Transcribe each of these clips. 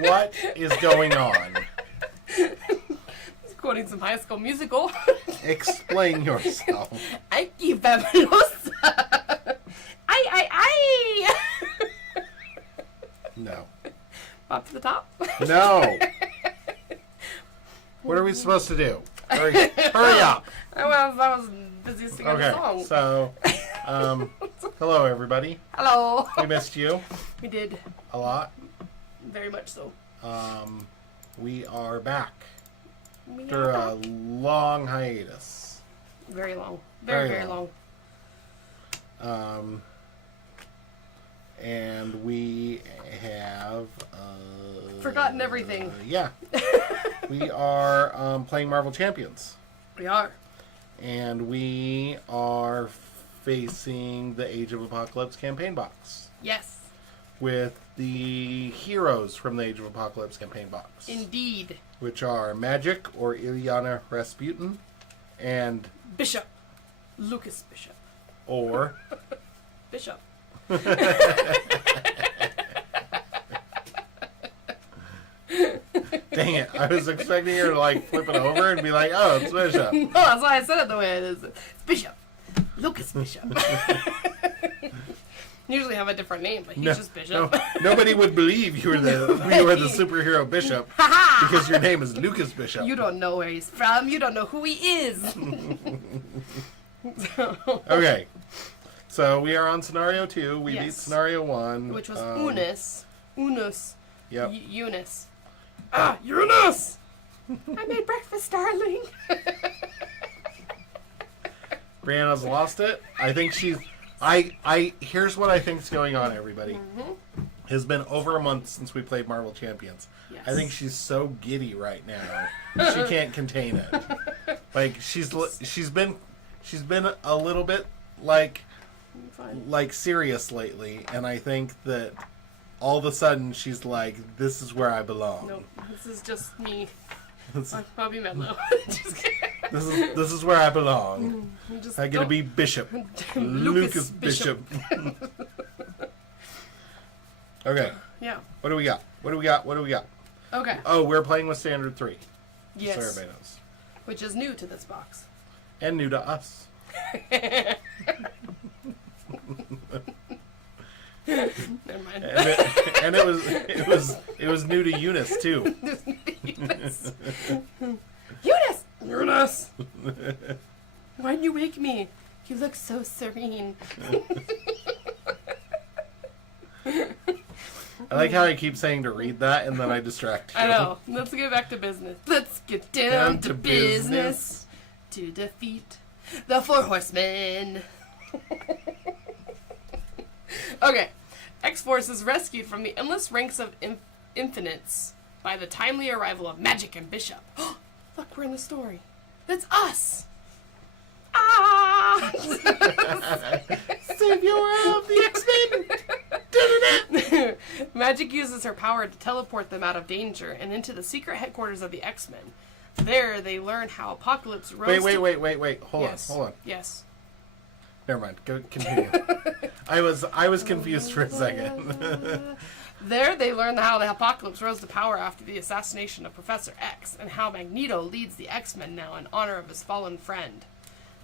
What is going on? He's quoting some High School Musical. Explain yourself. Ay, fabulosa. Ay. No. Pop to the top. No. What are we supposed to do? Hurry up. I was busy singing the song. Okay, so, hello everybody. Hello. We missed you We did. a lot. Very much so. We are back We after are a back. long hiatus. Very long. Very long. long. And we have Forgotten everything. Yeah. We are playing Marvel Champions. We are. And we are facing the Age of Apocalypse campaign box. Yes. With the heroes from the Age of Apocalypse campaign box. Indeed. Which are Magik, or Ilyana Rasputin, and... Bishop. Lucas Bishop. Or... Bishop. Dang it, I was expecting her to like flip it over and be like, oh, it's Bishop. No, that's why I said it the way it is. It's Bishop. Lucas Bishop. Usually have a different name, but he's just Bishop. No, nobody would believe you were the superhero Bishop because your name is Lucas Bishop. You don't know where he's from. You don't know who he is. Okay. So we are on scenario 2. We beat Yes. scenario 1. Which was Unus. Yep. Eunice. Ah, Eunice! I made breakfast, darling. Brianna's lost it. I think she's... Here's what I think's going on, everybody. It's been over a month since we played Marvel Champions. Yes. I think she's so giddy right now. She can't contain it. Like she's been a little bit like serious lately, and I think that all of a sudden she's like, this is where I belong. Nope, this is just me. Bobby Medlow. Just kidding. This is where I belong. I get to don't- be Bishop. Lucas Bishop. Okay. Yeah. What do we got? Okay. Oh, we're playing with Standard 3. Yes. So everybody knows. Which is new to this box. And new to us. Never mind. And it was new to Eunice too. Eunice! Eunice! Eunice! Why'd you wake me? You look so serene. I like how I keep saying to read that and then I distract you. I know. Let's get back to business. Let's get down to business to defeat the 4 Horsemen. Okay. X-Force is rescued from the endless ranks of infinites by the timely arrival of Magik and Bishop. Look, we're in the story. That's us! Ah! Savior of the X-Men! Magik uses her power to teleport them out of danger and into the secret headquarters of the X-Men. There, they learn how Apocalypse rose Wait. Hold on. Yes. Never mind. Continue. I was confused for a second. There, they learn how the Apocalypse rose to power after the assassination of Professor X, and how Magneto leads the X-Men now in honor of his fallen friend.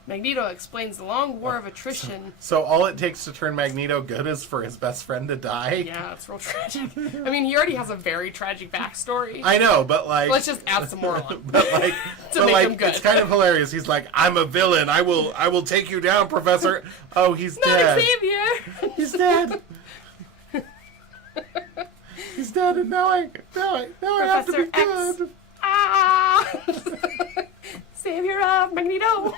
Magneto explains the long war of attrition. So all it takes to turn Magneto good is for his best friend to die? Yeah, it's real tragic. I mean, he already has a very tragic backstory. I know, but like... Let's just add some more on. But like, To make him good. It's kind of hilarious. He's like, I'm a villain. I will take you down, Professor. Oh, he's Not dead. Xavier! He's dead. He's dead, and now I have to be Professor X. good. Ah! Savior of Magneto!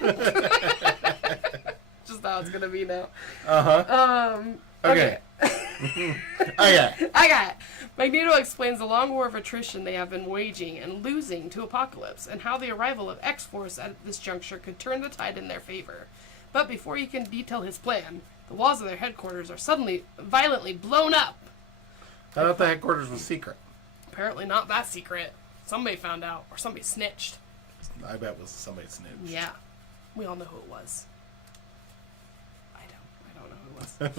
Just how it's gonna be now. Okay. Okay. Okay. Magneto explains the long war of attrition they have been waging and losing to Apocalypse, and how the arrival of X-Force at this juncture could turn the tide in their favor. But before he can detail his plan, the walls of their headquarters are suddenly violently blown up. I thought the headquarters was secret. Apparently not that secret. Somebody found out, or somebody snitched. I bet it was somebody snitched. Yeah. We all know who it was. I don't know who I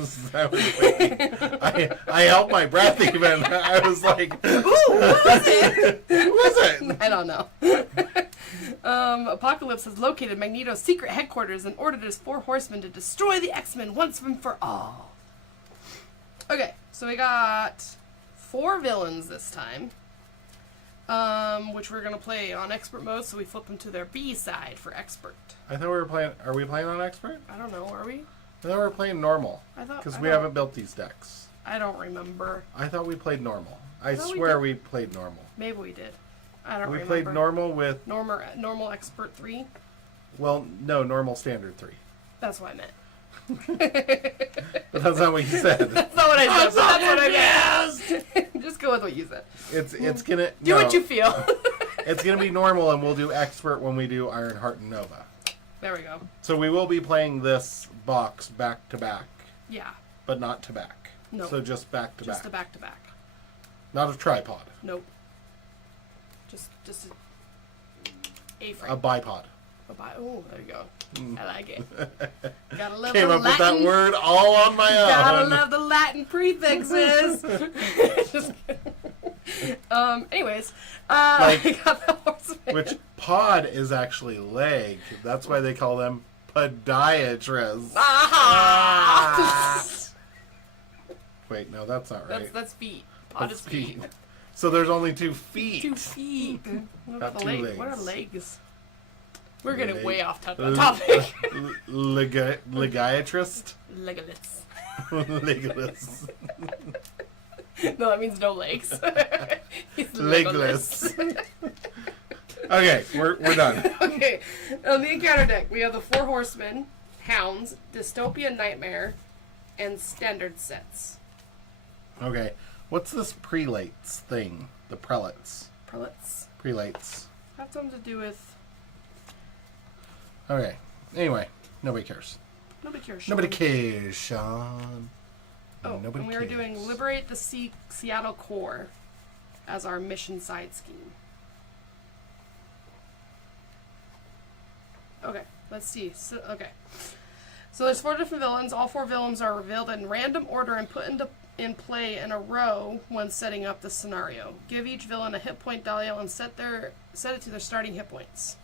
was thinking, I held my breath even. I was like, Ooh, what was it? who was it? I don't know. Apocalypse has located Magneto's secret headquarters and ordered his 4 horsemen to destroy the X-Men once and for all. Okay, so we got 4 villains this time. Which we're going to play on expert mode, so we flip them to their B side for expert. I thought we were playing... Are we playing on expert? I don't know, are we? I thought we were playing normal. Because we haven't built these decks. I don't remember. I thought we played normal. I thought swear we played normal. Maybe we did. I don't remember. We played normal with... Normal expert 3? Well, no, normal standard 3. That's what I meant. But that's not what you said. That's not what I said. That's what I meant. Just go with what you said. It's gonna... Do what you feel. It's gonna be normal, and we'll do expert when we do Ironheart and Nova. There we go. So we will be playing this box back to back. Yeah. But not to back. No. So just back to back. Just a back to back. Not a tripod. Nope. Just A-frame. A bipod. Oh, there you go. I like it. Gotta love Came the up Latin. with that word all on my own. Gotta love the Latin prefixes. Just anyways, I got the Horsemen. Which pod is actually leg. That's why they call them podiatrists. Ah! Wait, no, that's not right. That's feet. Pod is feet. So there's only 2 feet. 2 feet. What about the legs? legs. What are legs? We're getting way off topic. Legiatrist? Legolas. Legolas. No, that means no legs. He's Legless. Okay, we're done. Okay, on the encounter deck, we have the 4 Horsemen, Hounds, Dystopia Nightmare, and Standard sets. Okay, what's this prelates thing? The prelates. Prelates. Have something to do with... Okay, anyway, nobody cares. Nobody cares, Sean. Nobody cares, Sean. Oh, Nobody and we are cares. doing Liberate the Seattle Core as our mission side scheme. Okay, let's see. So there's 4 different villains. All 4 villains are revealed in random order and put in play in a row when setting up the scenario. Give each villain a hit point dial and set it to their starting hit points.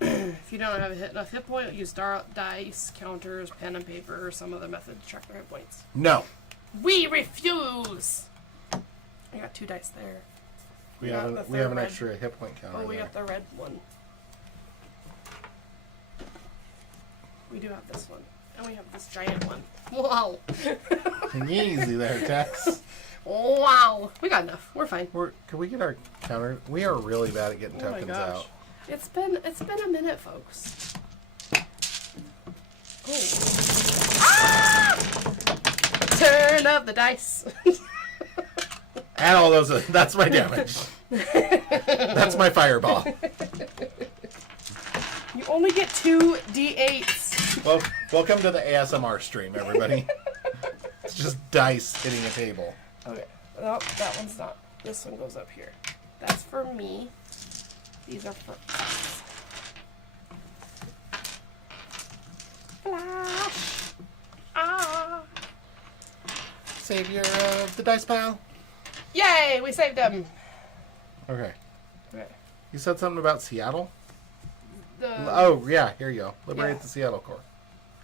If you don't have enough hit point, use dice, counters, pen and paper, or some other method to track their hit points. No. We refuse! I got 2 dice there. We have an red. extra hit point counter. Oh, we there. got the red one. We do have this one. And we have this giant one. Wow. Easy there, Tex. Wow. We got enough. We're fine. Can we get our counter? We are really bad at getting tokens out. It's been a minute, folks. Oh. Ah! Turn up the dice. Add all those. That's my damage. That's my fireball. You only get 2 D8s. Well, welcome to the ASMR stream, everybody. It's just dice hitting a table. Okay. Nope, that one's not. This one goes up here. That's for me. These are for us. Flash. Ah. Savior of the dice pile. Yay! We saved them. Okay. Okay. You said something about Seattle? The, Oh, yeah, here you go. Liberate Yeah. the Seattle Core.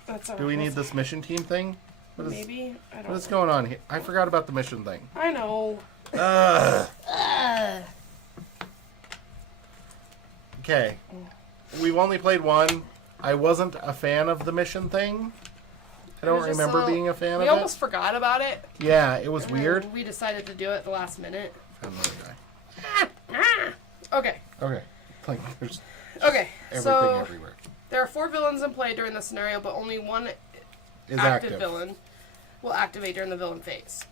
That's Do we need this mission team thing? Maybe? I don't What is know. going on here? I forgot about the mission thing. I know. Okay. We've only played one. I wasn't a fan of the mission thing. I don't remember being a fan of it. We almost forgot about it. Yeah, it was and weird. then we decided to do it at the last minute. Another guy. Okay. Okay. Like, there's Okay. everything So everywhere. there are 4 villains in play during the scenario, but only one Is active villain will activate during the villain phase.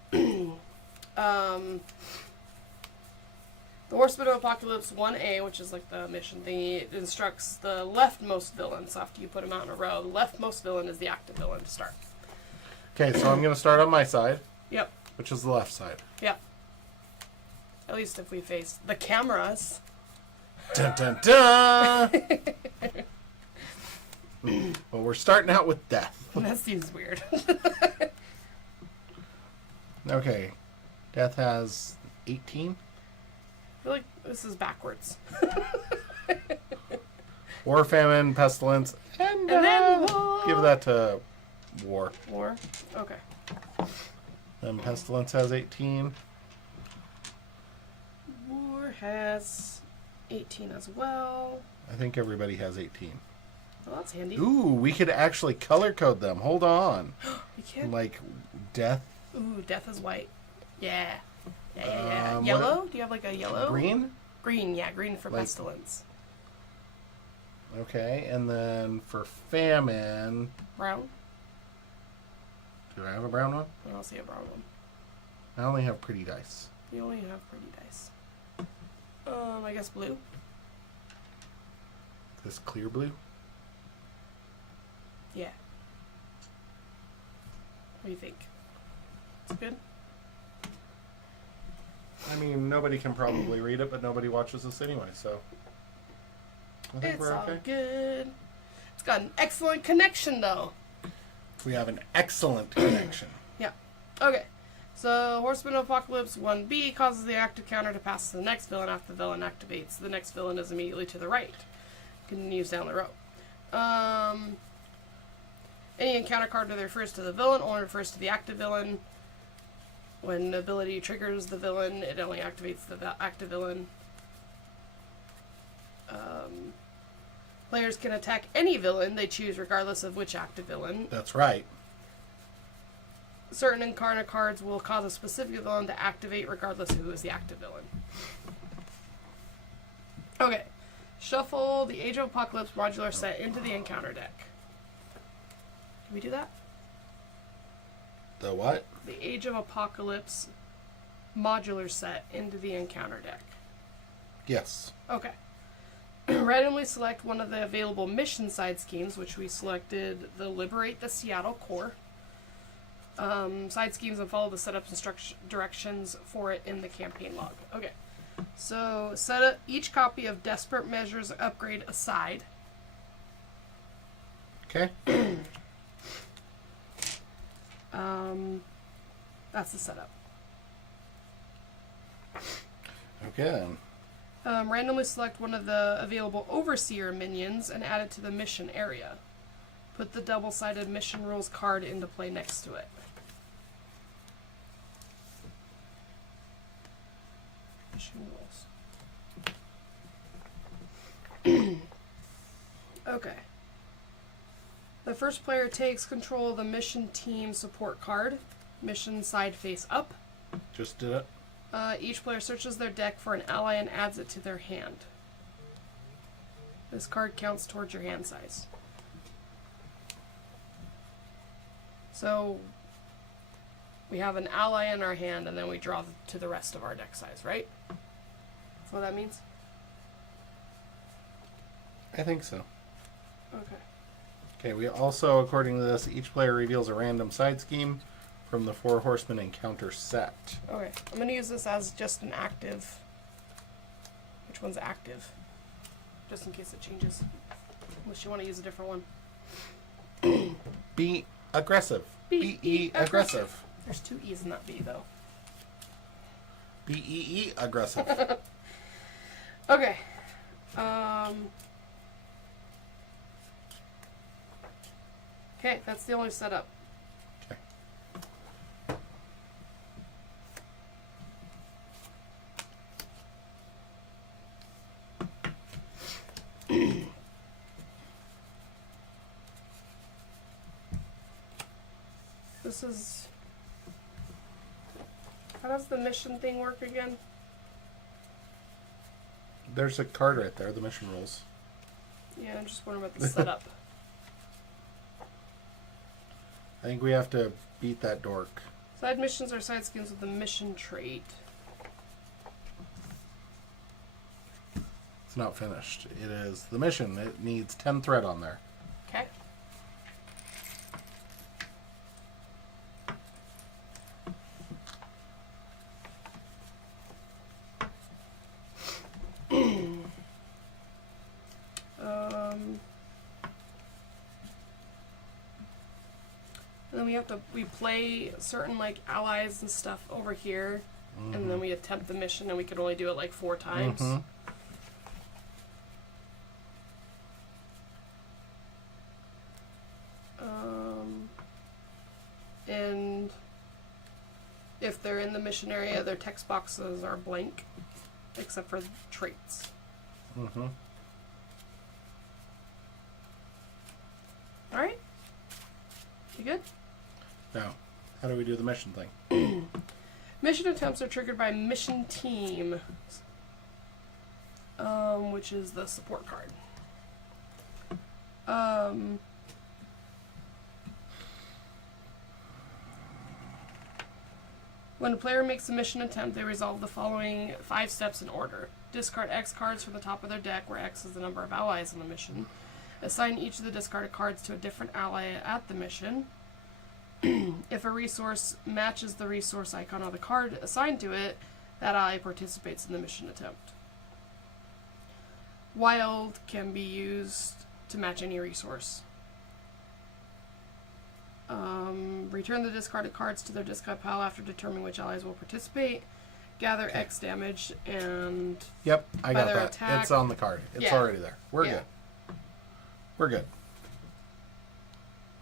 The Horsemen of Apocalypse 1A, which is like the mission thingy, it instructs the leftmost villain. So after you put them out in a row, the leftmost villain is the active villain to start. Okay, so I'm going to start on my side, Yep. which is the left side. Yep. At least if we face the cameras. Dun dun dun! Well, we're starting out with death. That seems weird. Okay. Death has 18. I feel like this is backwards. War, famine, pestilence, and then war. give that to war. War? Okay. Then pestilence has 18. War has 18 as well. I think everybody has 18. Well, that's handy. Ooh, we could actually color code them. Hold on. You can? Like death. Ooh, death is white. Yeah. Yeah. Yellow? Do you have like a yellow? Green? Green, yeah. Green for Like- pestilence. Okay, and then for famine, Brown? do I have a brown one? I don't see a brown one. I only have pretty dice. You only have pretty dice. I guess blue? This clear blue? Yeah. What do you think? It's good? I mean, nobody can probably read it, but nobody watches this anyway, so I think It's we're all okay. good. It's got an excellent connection, though. We have an excellent connection. Yeah. Okay. So, Horsemen of Apocalypse 1B causes the active counter to pass to the next villain after the villain activates. The next villain is immediately to the right. Continues down the row. Any encounter card that refers to the villain only refers to the active villain. When the ability triggers the villain, it only activates the active villain. Players can attack any villain they choose regardless of which active villain. That's right. Certain encounter cards will cause a specific villain to activate regardless of who is the active villain. Okay. Shuffle the Age of Apocalypse modular set into the encounter deck. Can we do that? The what? The Age of Apocalypse modular set into the encounter deck. Yes. Okay. Randomly select one of the available mission side schemes, which we selected the Liberate the Seattle Core. Side schemes and follow the setup directions for it in the campaign log. Okay. So set up each copy of Desperate Measures upgrade aside. Okay. That's the setup. Okay then. Randomly select one of the available Overseer minions and add it to the mission area. Put the double-sided Mission Rules card into play next to it. Mission Rules. Okay. The first player takes control of the mission team support card. Mission side face up. Just did it. Each player searches their deck for an ally and adds it to their hand. This card counts towards your hand size. So, we have an ally in our hand, and then we draw to the rest of our deck size, right? That's what that means? I think so. Okay. Okay, we also, according to this, each player reveals a random side scheme from the 4 Horsemen encounter set. Okay. I'm going to use this as just an active. Which one's active? Just in case it changes. Unless you want to use a different one. Be aggressive. B-E aggressive. There's 2 E's in that B, though. B-E-E aggressive. Okay. Okay, that's the only setup. Okay. This is... How does the mission thing work again? There's a card right there, the mission rules. Yeah, I'm just wondering about the setup. I think we have to beat that dork. Side missions are side schemes with the mission trait. It's not finished. It is the mission. It needs 10 thread on there. Okay. then we play certain like allies and stuff over here, and then we attempt the mission, and we can only do it like 4 times. And if they're in the mission area, their text boxes are blank, except for traits. Alright? You good? Now, how do we do the mission thing? Mission attempts are triggered by mission team, which is the support card. When a player makes a mission attempt, they resolve the following 5 steps in order. Discard X cards from the top of their deck, where X is the number of allies in the mission. Assign each of the discarded cards to a different ally at the mission. If a resource matches the resource icon on the card assigned to it, that ally participates in the mission attempt. Wild can be used to match any resource. Return the discarded cards to their discard pile after determining which allies will participate. Gather X damage and... Yep, I got their that. attack. It's on the card. It's Yeah. already there. We're Yeah. good. We're good.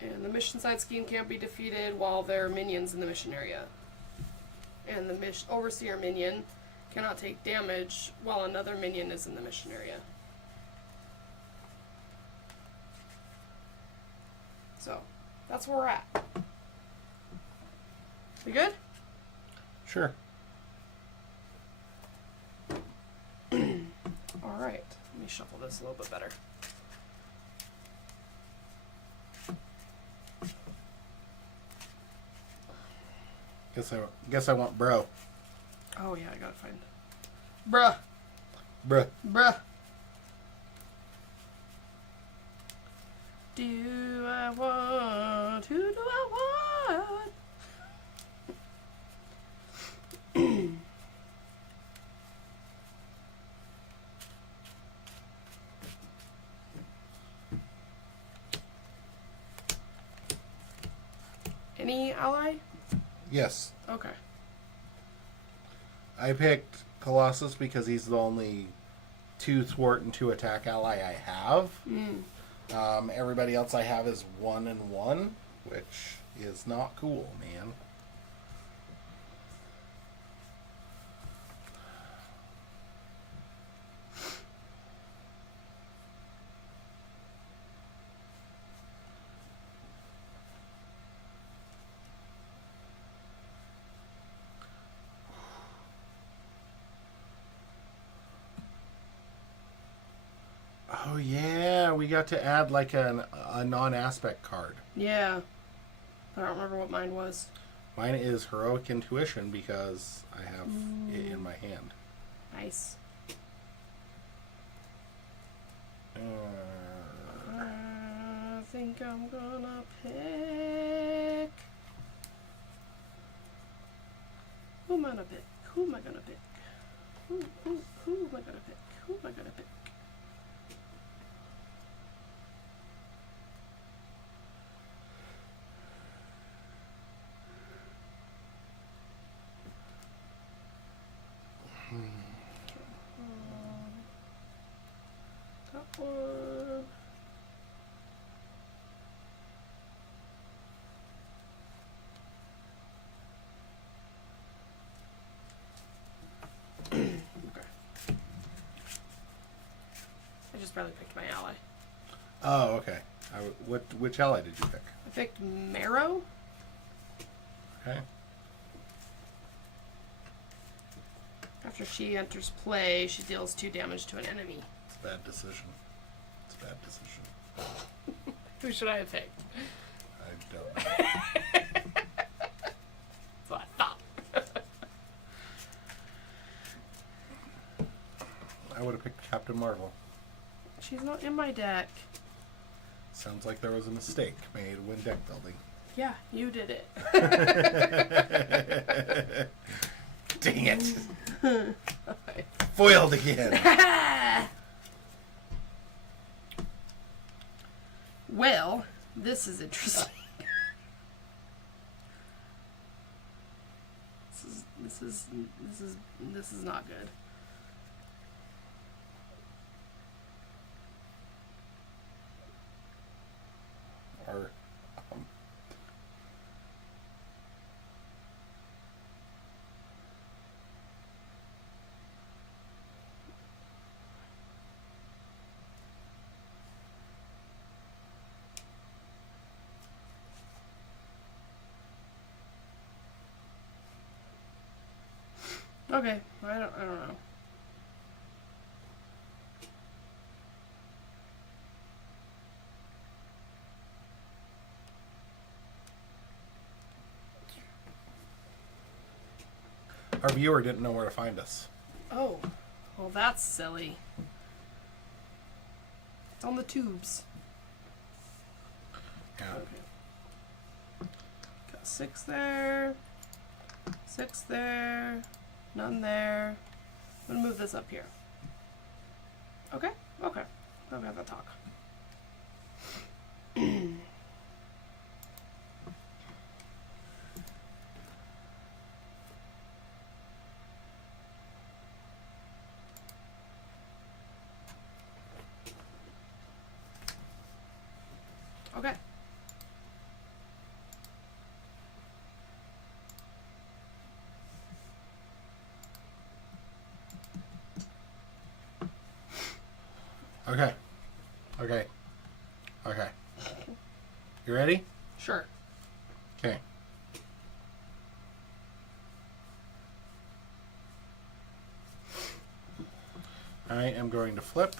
And the mission side scheme can't be defeated while there are minions in the mission area. And the overseer minion cannot take damage while another minion is in the mission area. So, that's where we're at. We good? Sure. Alright, let me shuffle this a little bit better. Guess I want bro. Oh yeah, I gotta find... Bruh! Bruh. Bruh! Do I want? Who do I want? Any ally? Yes. Okay. I picked Colossus because he's the only 2 thwart and 2 attack ally I have. Everybody else I have is 1 and 1, which is not cool, man. Oh yeah, we got to add like a non-aspect card. Yeah. I don't remember what mine was. Mine is Heroic Intuition because I have it in my hand. Nice. I think I'm gonna pick... Who am I gonna pick? Who am I gonna pick? Who am I gonna pick? Who am I gonna pick? That one. Okay. I just barely picked my ally. Oh, okay. Which ally did you pick? I picked Marrow. Okay. After she enters play, she deals 2 damage to an enemy. It's a bad decision. It's a bad decision. Who should I have picked? I don't know. That's what I thought. I would have picked Captain Marvel. She's not in my deck. Sounds like there was a mistake made when deck building. Yeah, you did it. Dang it. Foiled again. Well, this is interesting. This is not good. Or Okay, I don't know. our viewer didn't know where to find us. Oh, well, that's silly. It's on the tubes. Yeah. Okay. Got 6 there. 6 there. None there. I'm gonna move this up here. Okay. Okay. I'll have that talk. Okay. Okay. Okay. Okay. You ready? Sure. Okay. I am going to flip.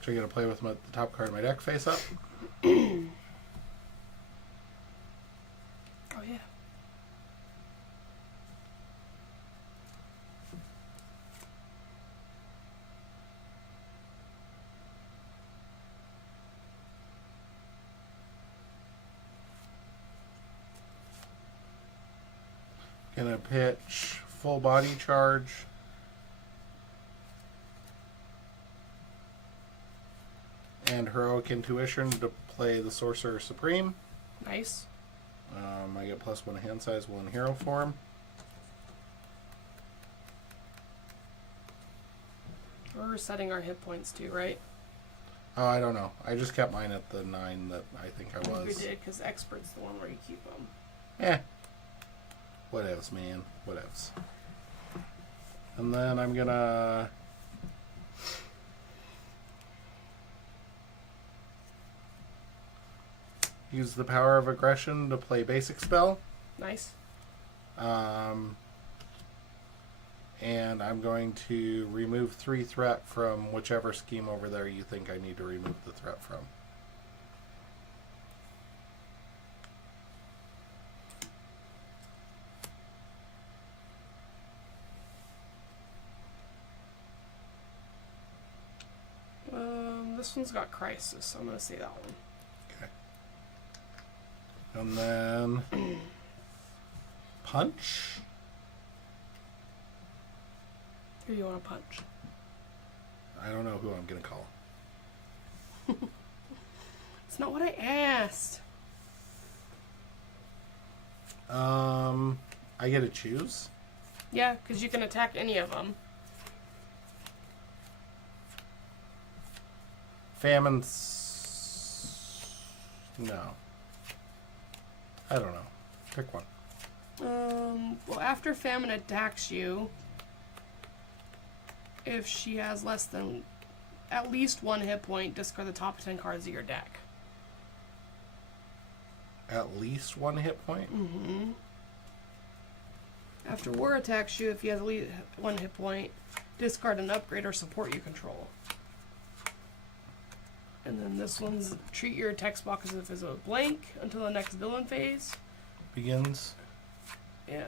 So you're going to play with the top card of my deck face up. Oh, yeah. Gonna pitch full body charge. And Heroic Intuition to play the Sorcerer Supreme. Nice. I get +1 hand size, 1 hero form. We're resetting our hit points too, right? Oh, I don't know. I just kept mine at the 9 that I think I was. We did, because Expert's the one where you keep them. Eh. Whatevs, man. Whatevs. And then I'm gonna... use the Power of Aggression to play basic spell. Nice. And I'm going to remove 3 threat from whichever scheme over there you think I need to remove the threat from. This one's got Crisis, so I'm going to say that one. Okay. And then... punch. Who do you want to punch? I don't know who I'm going to call. It's not what I asked. I get to choose? Yeah, because you can attack any of them. No. I don't know. Pick one. Well, after Famine attacks you, if she has less than at least 1 hit point, discard the top 10 cards of your deck. At least 1 hit point? Mm-hmm. After War attacks you, if you have at least 1 hit point, discard an upgrade or support you control. And then this one's treat your text box as if it's a blank until the next villain phase. Begins. Yeah.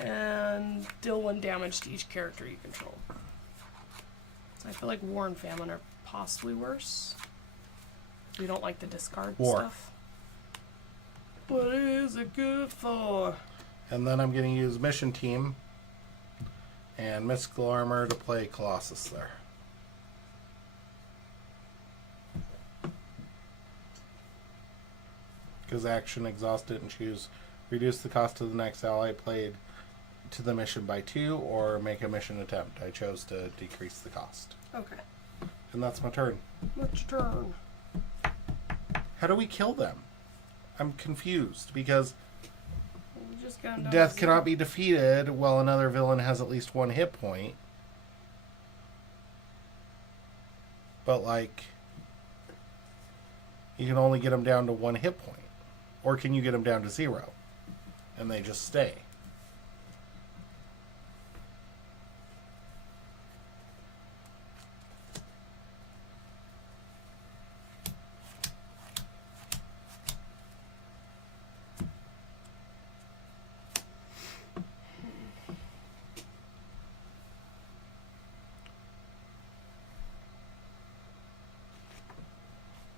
And deal 1 damage to each character you control. So I feel like War and Famine are possibly worse. We don't like the discard War. stuff. What is it good for? And then I'm going to use Mission Team and Mystical Armor to play Colossus there. Because action, exhaust it, and choose Reduce the cost of the next ally played to the mission by 2, or make a mission attempt. I chose to decrease the cost. Okay. And that's my turn. What's your turn? How do we kill them? I'm confused, because We just got 'em down death to cannot 0. be defeated while another villain has at least 1 hit point. But, like, you can only get them down to 1 hit point. Or can you get them down to 0? And they just stay.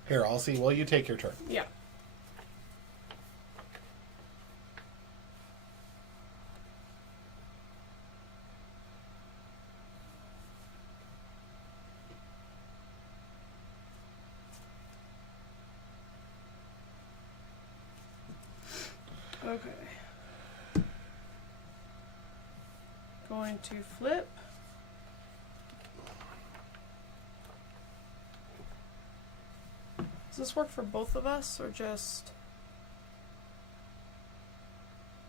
Here, I'll see. Well, you take your turn. Yeah. Okay. Going to flip. Does this work for both of us, or just...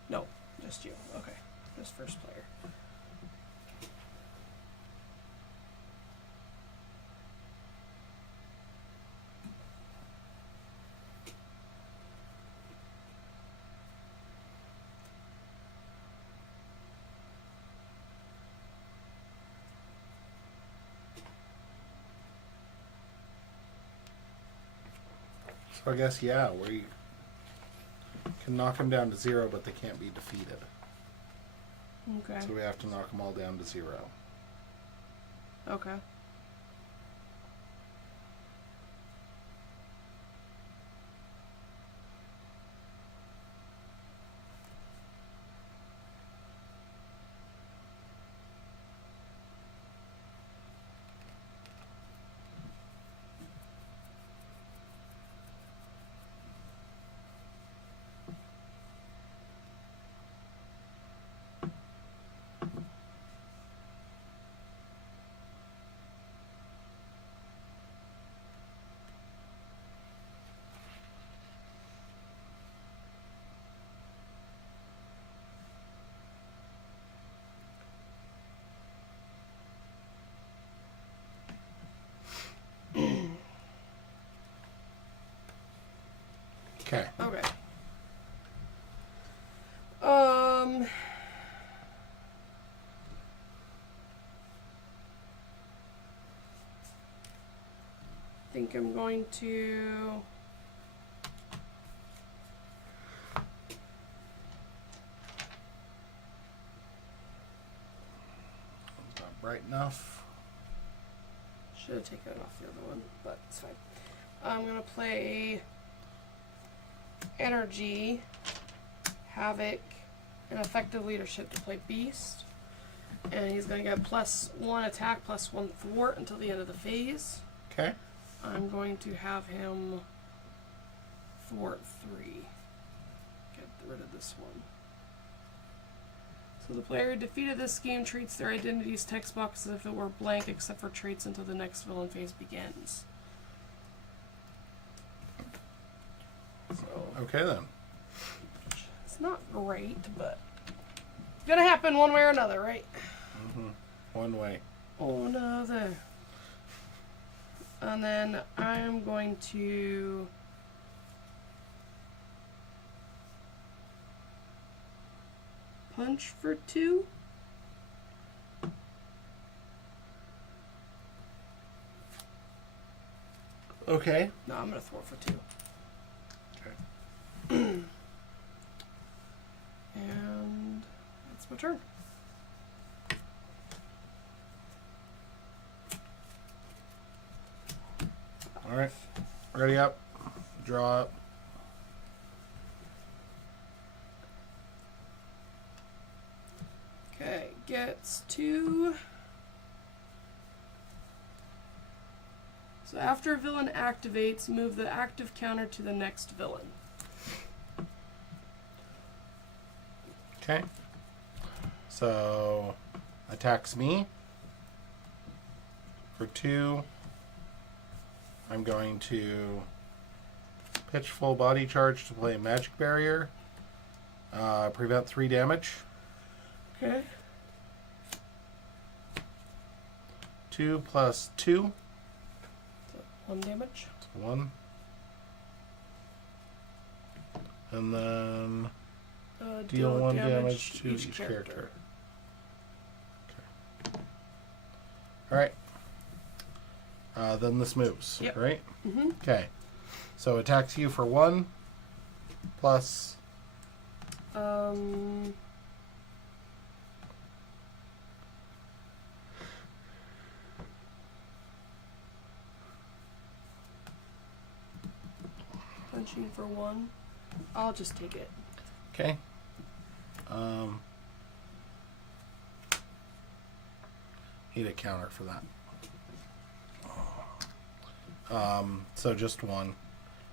No, just you. Okay, just first player. So I guess, yeah, we can knock them down to 0, but they can't be defeated. Okay. So we have to knock them all down to 0. Okay. Okay. Okay. I think I'm going to Not bright enough. should have taken it off the other one, but it's fine. I'm gonna play Energy, Havoc, and Effective Leadership to play Beast. And he's going to get +1 attack, +1 thwart until the end of the phase. Okay. I'm going to have him thwart 3. Get rid of this one. So the player who defeated this scheme treats their identity's text box as if it were blank except for traits until the next villain phase begins. So Okay, then. it's not great, but it's gonna happen one way or another, right? Mm-hmm. One way. Oh, another. And then I'm going to punch for 2. Okay. No, I'm gonna throw for 2. Okay. And that's my turn. All right. Ready up. Draw up. Okay, gets 2. So after a villain activates, move the active counter to the next villain. Okay. So, attacks me. For 2, I'm going to pitch full body charge to play Magic Barrier. Prevent 3 damage. Okay. 2 plus 2. So 1 damage. 1. And then deal 1 damage to each character. Okay. Alright. Then this moves, Yep. right? Mm-hmm. Okay. So attacks you for 1 plus punching for 1. I'll just take it. Okay. Need a counter for that. So just 1.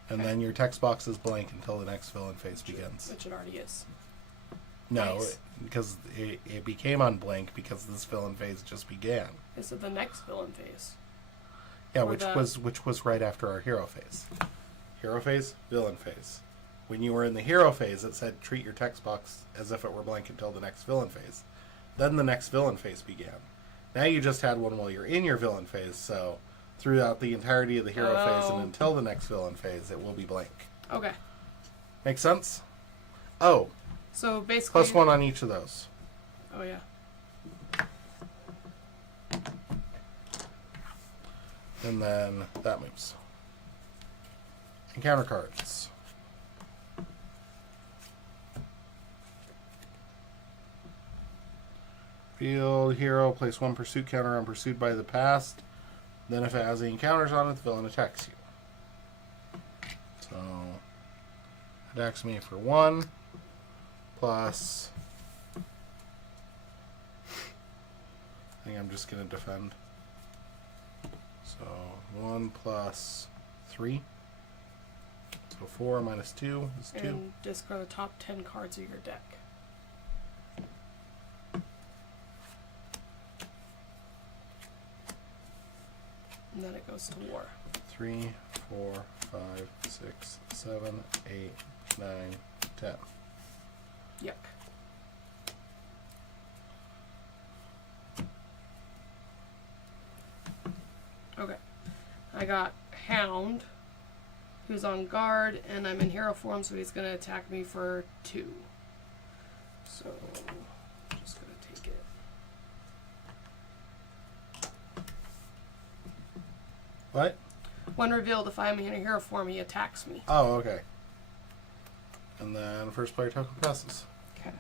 And then your text box is blank until the next villain phase begins. Which it already is. No, Nice. because it became on blank because this villain phase just began. Is it the next villain phase? Yeah, Or which was right after our hero phase. Hero phase, villain phase. When you were in the hero phase, it said treat your text box as if it were blank until the next villain phase. Then the next villain phase began. Now you just had one while you're in your villain phase, so throughout the entirety of the hero phase and until the next villain phase, it will be blank. Okay. Make sense? Oh, So basically... +1 on each of those. Oh, yeah. And then that moves. Encounter cards. Field hero, place 1 pursuit counter on pursued by the past. Then if it has any counters on it, the villain attacks you. So, attacks me for 1. Plus... I think I'm just going to defend. So, 1 plus 3. So 4 minus 2 is 2. And discard the top 10 cards of your deck. And then it goes to war. 3, 4, 5, 6, 7, 8, 9, 10. Yuck. Okay. I got Hound, who's on guard, and I'm in hero form, so he's going to attack me for 2. So, I'm just going to take it. What? When revealed, if I'm in a hero form, he attacks me. Oh, okay. And then first player token passes. Okay.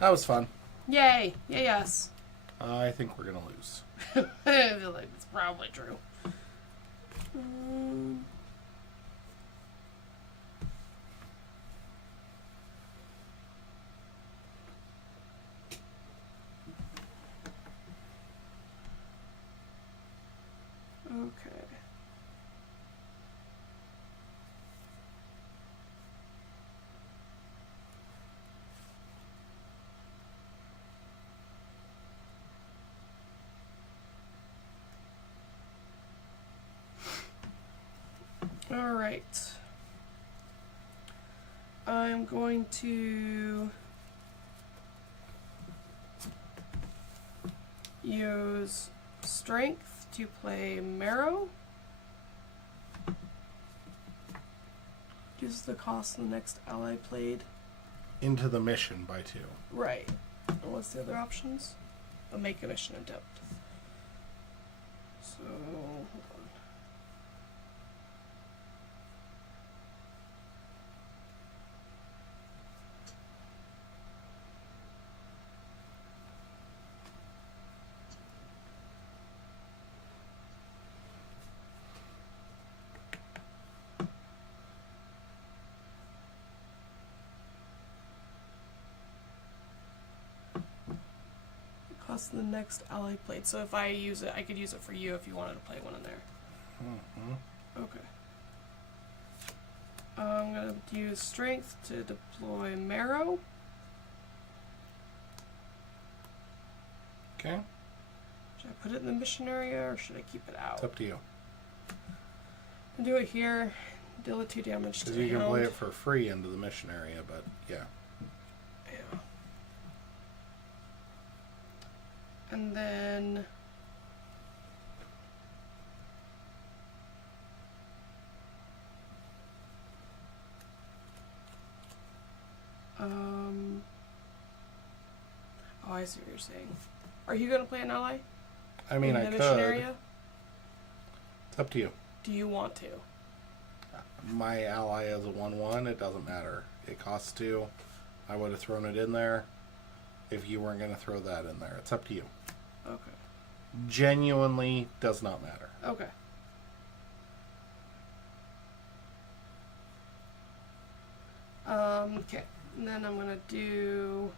That was fun. Yay! Yay, yes. I think we're going to lose. I feel like it's probably true. Okay. All right. I'm going to use strength to play Marrow. Use the cost of the next ally played. Into the mission by 2. Right. And what's the other options? A make a mission attempt. So, hold on. Cost the next ally played. So if I use it, I could use it for you if you wanted to play one in there. Mm-hmm. Okay. I'm gonna use strength to deploy Marrow. Okay. Should I put it in the mission area or should I keep it out? It's up to you. I'll do it here. Deal it 2 damage to Because the you can hound. play it for free into the mission area, but yeah. Yeah. And then oh, I see what you're saying. Are you gonna play an ally? I mean, in I the could. mission area? It's up to you. Do you want to? My ally is a 1/1. It doesn't matter. It costs 2. I would have thrown it in there if you weren't going to throw that in there. It's up to you. Okay. Genuinely does not matter. Okay. Okay. And then I'm gonna do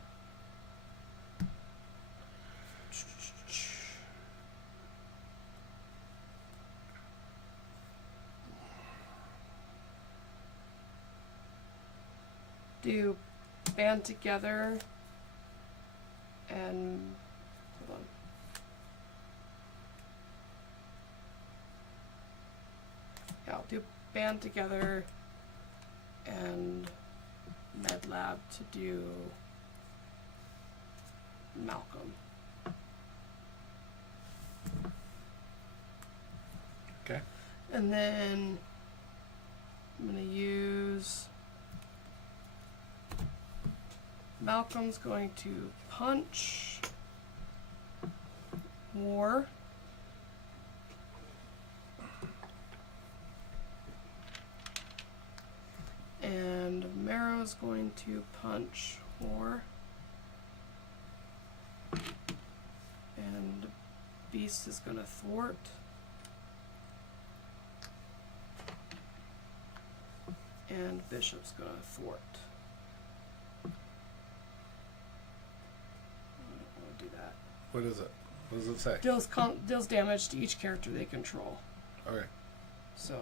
band together and hold on. Yeah, I'll do band together and med lab to do Malcolm. Okay. And then I'm gonna use Malcolm's going to punch war. And Marrow's going to punch war. And Beast is going to thwart. And Bishop's going to thwart. Do that. What is it? What does it say? Deals damage to each character they control. Okay. So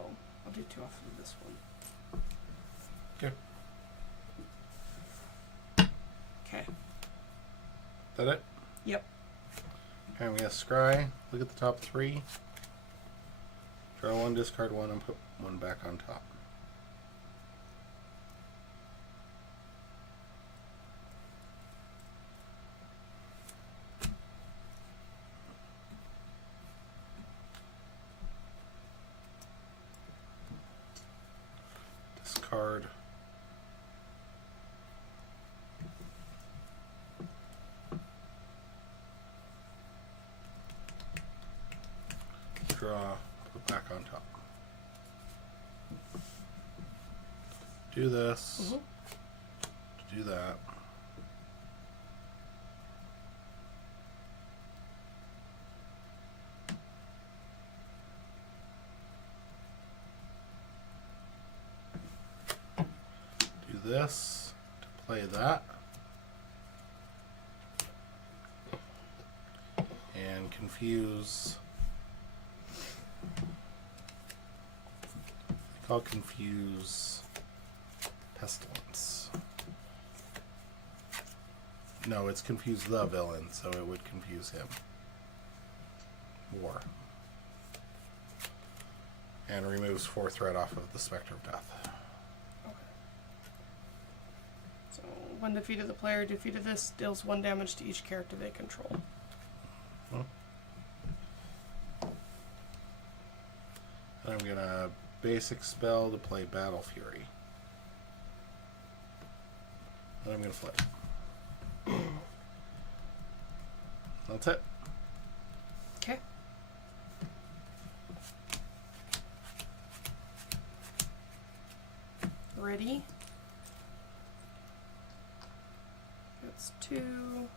I'll do 2 off of this one. Okay. Okay. Is that it? Yep. Okay, I'm going to scry. Look at the top 3. Draw 1, discard 1, and put 1 back on top. Discard. Draw, put back on top. Do this. Do that. Do this to play that. And confuse. I'll confuse Pestilence. No, it's confuse the villain, so it would confuse him. War. And removes 4 threat off of the Spectre of Death. Okay. So when defeated, the player defeated this deals 1 damage to each character they control. And I'm gonna basic spell to play Battle Fury. And I'm gonna flip. That's it. Okay. Ready? That's 2.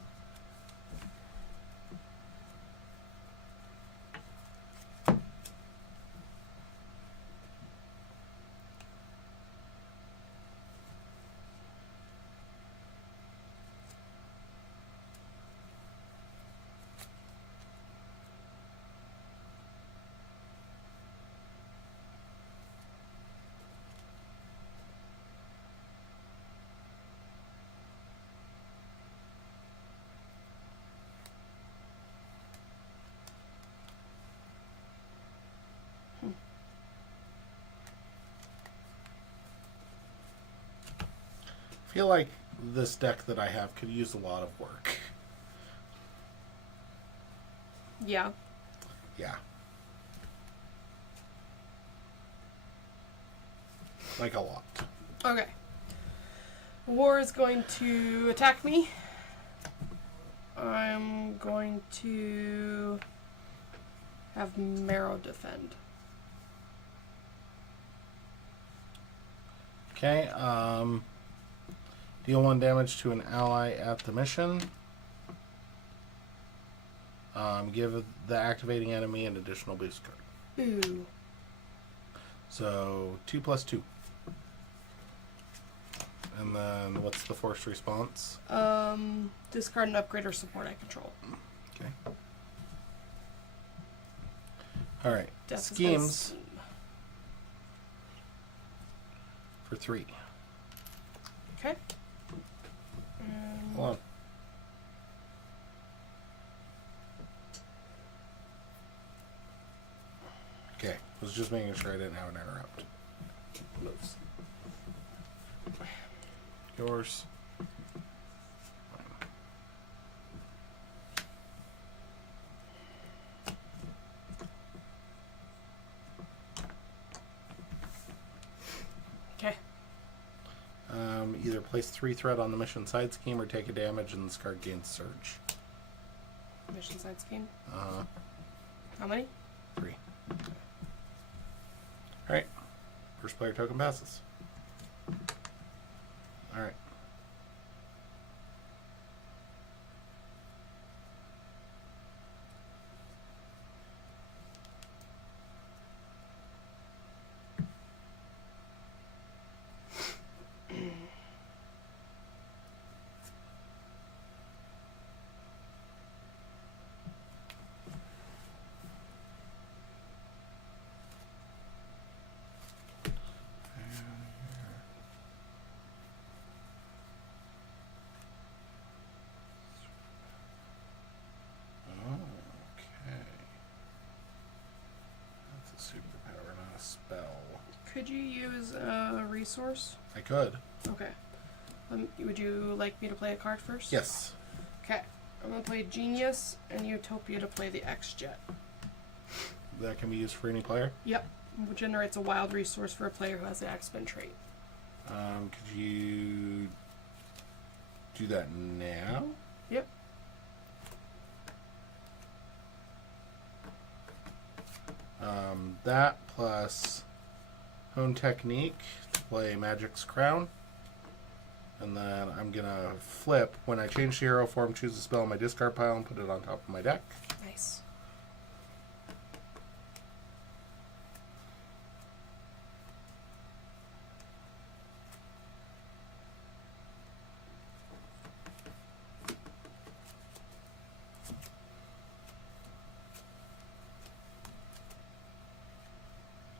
feel like this deck that I have could use a lot of work. Yeah. Yeah. Like a lot. Okay. War is going to attack me. I'm going to have Marrow defend. Okay, deal 1 damage to an ally at the mission. Give the activating enemy an additional boost card. Ooh. So 2 plus 2. And then what's the forced response? Discard an upgrade or support I control. Okay. Alright. Death Schemes for 3. Okay. Hold on. Okay. Was just making sure I didn't have an interrupt. Moves. Yours. Okay. Either place 3 threat on the mission side scheme or take a damage and this card gains surge. Mission side scheme. Uh-huh. How many? 3. Alright. First player token passes. Alright. Superpower, not a spell. Could you use a resource? I could. Okay. Would you like me to play a card first? Yes. Okay. I'm going to play Genius and Utopia to play the X-Jet. That can be used for any player? Yep. Which generates a wild resource for a player who has the X-Men trait. Could you do that now? Yep. That plus Hone Technique to play Magic's Crown. And then I'm going to flip. When I change to hero form, choose a spell in my discard pile and put it on top of my deck. Nice.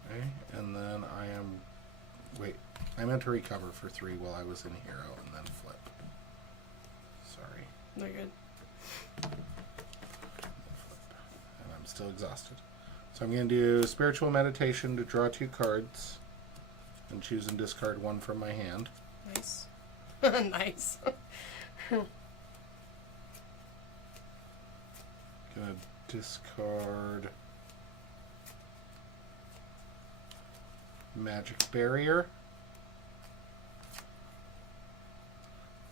Okay, and then I am... Wait, I meant to recover for 3 while I was in hero and then flip. Sorry. No, good. And I'm still exhausted. So I'm going to do Spiritual Meditation to draw 2 cards and choose and discard 1 from my hand. Nice. Nice. Gonna discard Magic Barrier.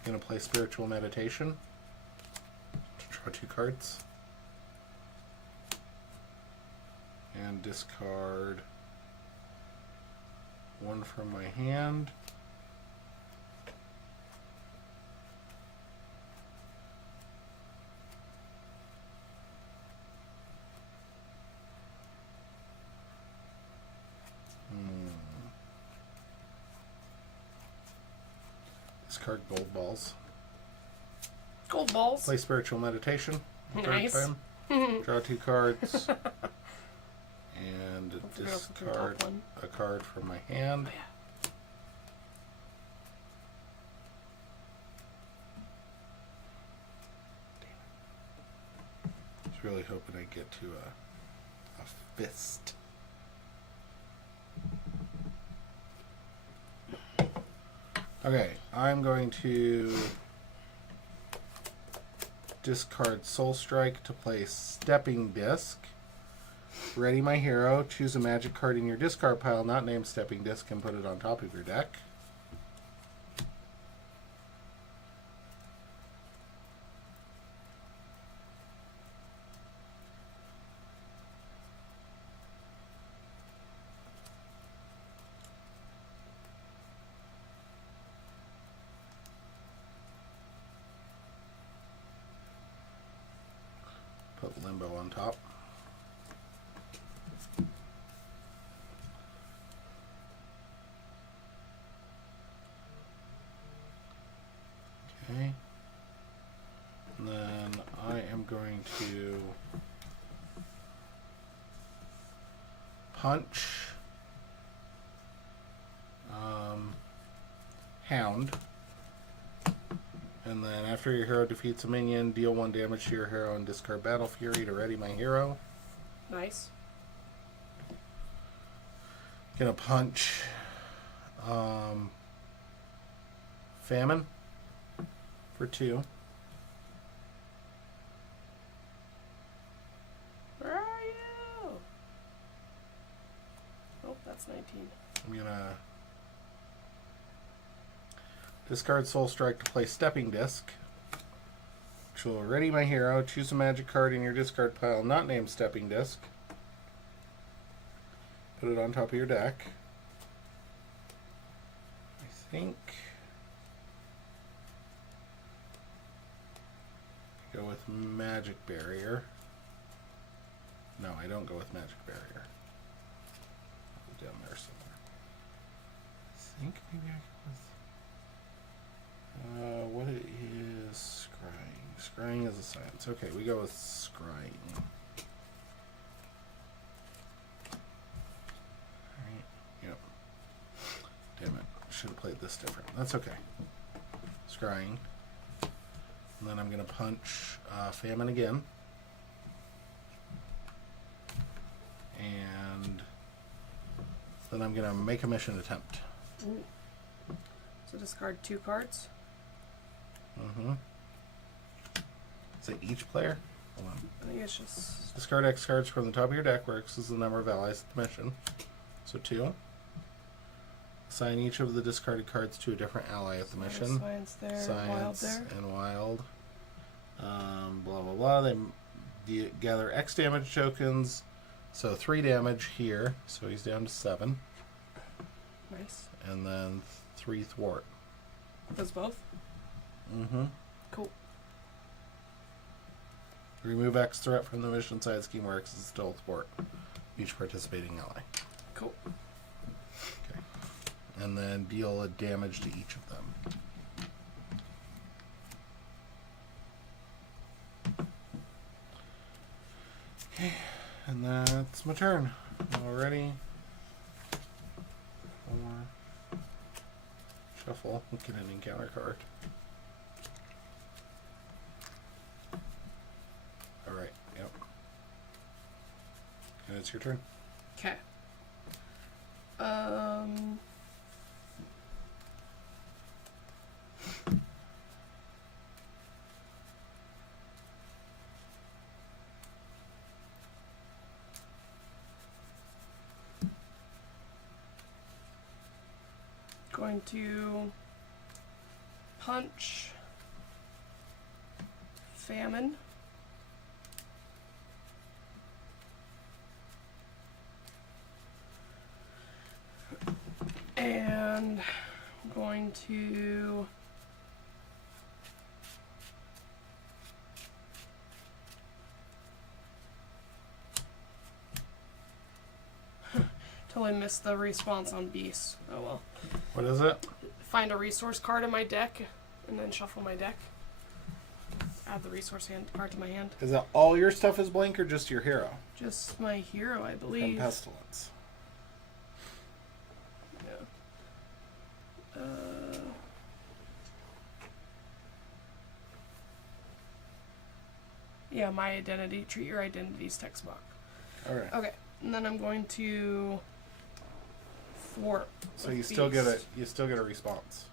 Gonna play Spiritual Meditation to draw 2 cards. And discard 1 from my hand. Discard Gold Balls. Gold balls. Play Spiritual Meditation. Nice. Third time. Draw 2 cards. And discard a card from my hand. Oh, yeah. I was really hoping I'd get to a fist. Okay, I'm going to discard Soul Strike to play Stepping Disc. Ready my hero. Choose a magic card in your discard pile not named Stepping Disc and put it on top of your deck. Put Limbo on top. Okay. And then I am going to punch Hound. And then after your hero defeats a minion, deal 1 damage to your hero and discard Battle Fury to ready my hero. Nice. Gonna punch Famine for 2. Where are you? Oh, that's 19. I'm gonna discard Soul Strike to play Stepping Disc. Which will ready my hero. Choose a magic card in your discard pile not named Stepping Disc. Put it on top of your deck. I think go with Magic Barrier. No, I don't go with Magic Barrier. I'll down there somewhere. I think maybe I go with what it is scrying. Scrying is a science. Okay, we go with scrying. Alright, yep. Damn it. Should have played this different. That's okay. Scrying. And then I'm going to punch Famine again. And then I'm going to make a mission attempt. Ooh. So discard 2 cards. Mm-hmm. Is it each player? Hold on. I think it's just... Discard X cards from the top of your deck, where X is the number of allies at the mission. So 2. Assign each of the discarded cards to a different ally at the mission. Science there, Science wild there. and wild. Blah, blah, blah. They gather X damage tokens. So 3 damage here. So he's down to 7. Nice. And then 3 thwart. Those both? Mm-hmm. Cool. Remove X threat from the mission side scheme where X is still thwart each participating ally. Cool. Okay. And then deal a damage to each of them. Okay. And that's my turn. Already. 4. Shuffle. Get an encounter card. Alright, yep. And it's your turn. Okay. Going to punch Famine. And I'm going to totally missed the response on Beast. Oh well. What is it? Find a resource card in my deck and then shuffle my deck. Add the resource card to my hand. Is that all your stuff is blank or just your hero? Just my hero, I From believe. Pestilence. Yeah. Yeah, my identity. Treat your identities text box. Alright. Okay, and then I'm going to thwart. So with you still get Beast. you still get a response.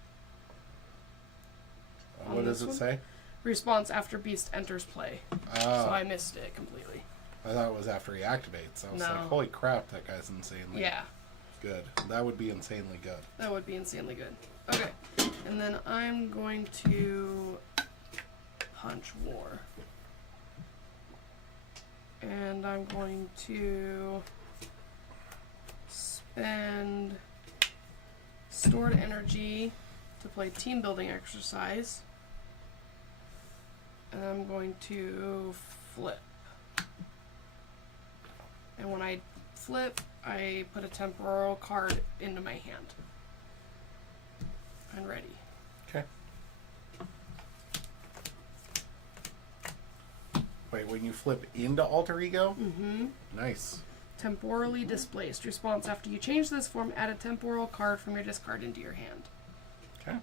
on What does this it one. say? Response after beast enters play. Oh. So I missed it completely. I thought it was after he activates. I was No. like, holy crap, that guy's insanely Yeah, good. That would be insanely good. that would be insanely good. Okay, and then I'm going to punch war. And I'm going to spend stored energy to play team building exercise. And I'm going to flip. And when I flip, I put a temporal card into my hand. I'm ready. Okay. Wait, when you flip into alter ego? Mm-hmm. Nice. Temporally displaced. Response: after you change this form, add a temporal card from your discard into your hand. Okay.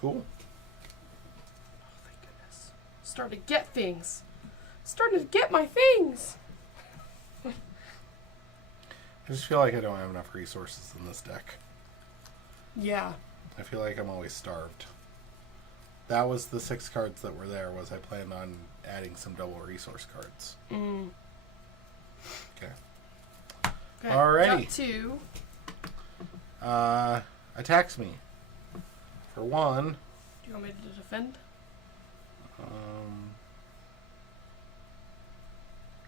Cool. Oh, thank goodness. Starting to get things. Starting to get my things. I just feel like I don't have enough resources in this deck. Yeah. I feel like I'm always starved. That was the 6 cards that were there, was I planned on adding some double resource cards. Mm. Okay. Okay. Alrighty. Got 2. Attacks me. For 1. Do you want me to defend?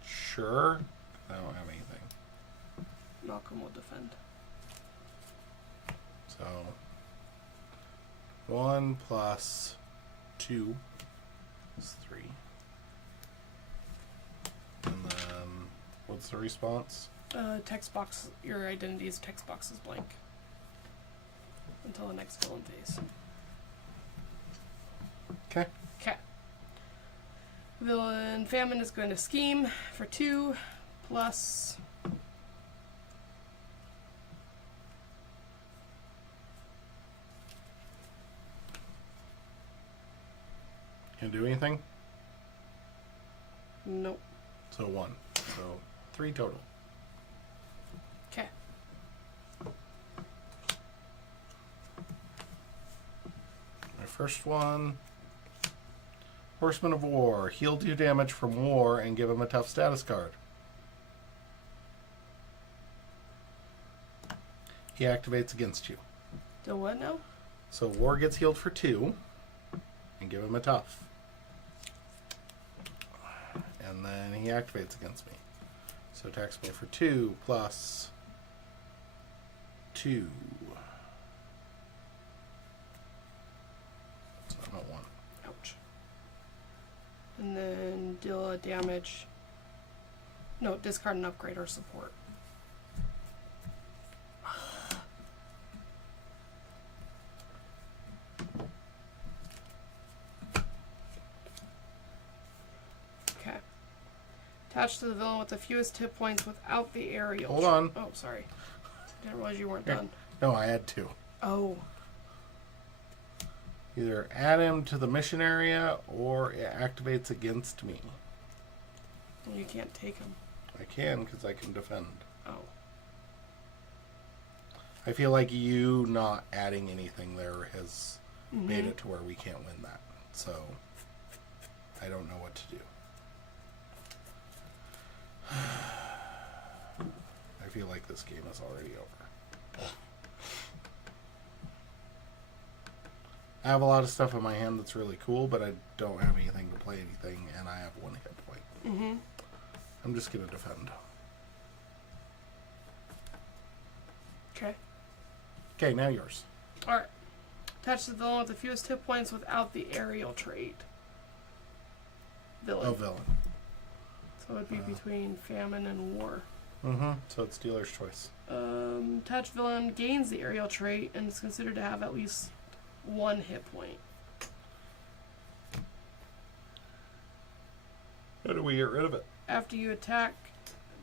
Sure. I don't have anything. Malcolm will defend. So 1 plus 2 is 3. And then what's the response? Text box. Your identity's text box is blank until the next villain phase. Okay. Okay. Villain Famine is going to scheme for 2 plus. Can I do anything? Nope. So 1. So 3 total. Okay. My first one. Horsemen of War. Heal 2 damage from war and give him a tough status card. He activates against you. Do what now? So war gets healed for 2 and give him a tough. And then he activates against me. So attacks me for 2 plus 2. So I'm at 1. Ouch. And then deal a damage. No, discard an upgrade or support. Okay. Attach to the villain with the fewest hit points without the aerial. Hold on. Oh, sorry. Didn't realize you weren't Here. done. No, I had 2. Oh. Either add him to the mission area or it activates against me. You can't take him. I can because I can defend. Oh. I feel like you not adding anything there has Mm-hmm. made it to where we can't win that. So I don't know what to do. I feel like this game is already over. I have a lot of stuff in my hand that's really cool, but I don't have anything to play anything, and I have 1 hit point. Mm-hmm. I'm just going to defend. Okay. Okay, now yours. Alright. Attach the villain with the fewest hit points without the aerial trait. Villain. Oh, villain. So it would be between famine and war. Mm-hmm. So it's dealer's choice. Attached villain gains the aerial trait and is considered to have at least 1 hit point. How do we get rid of it? After you attack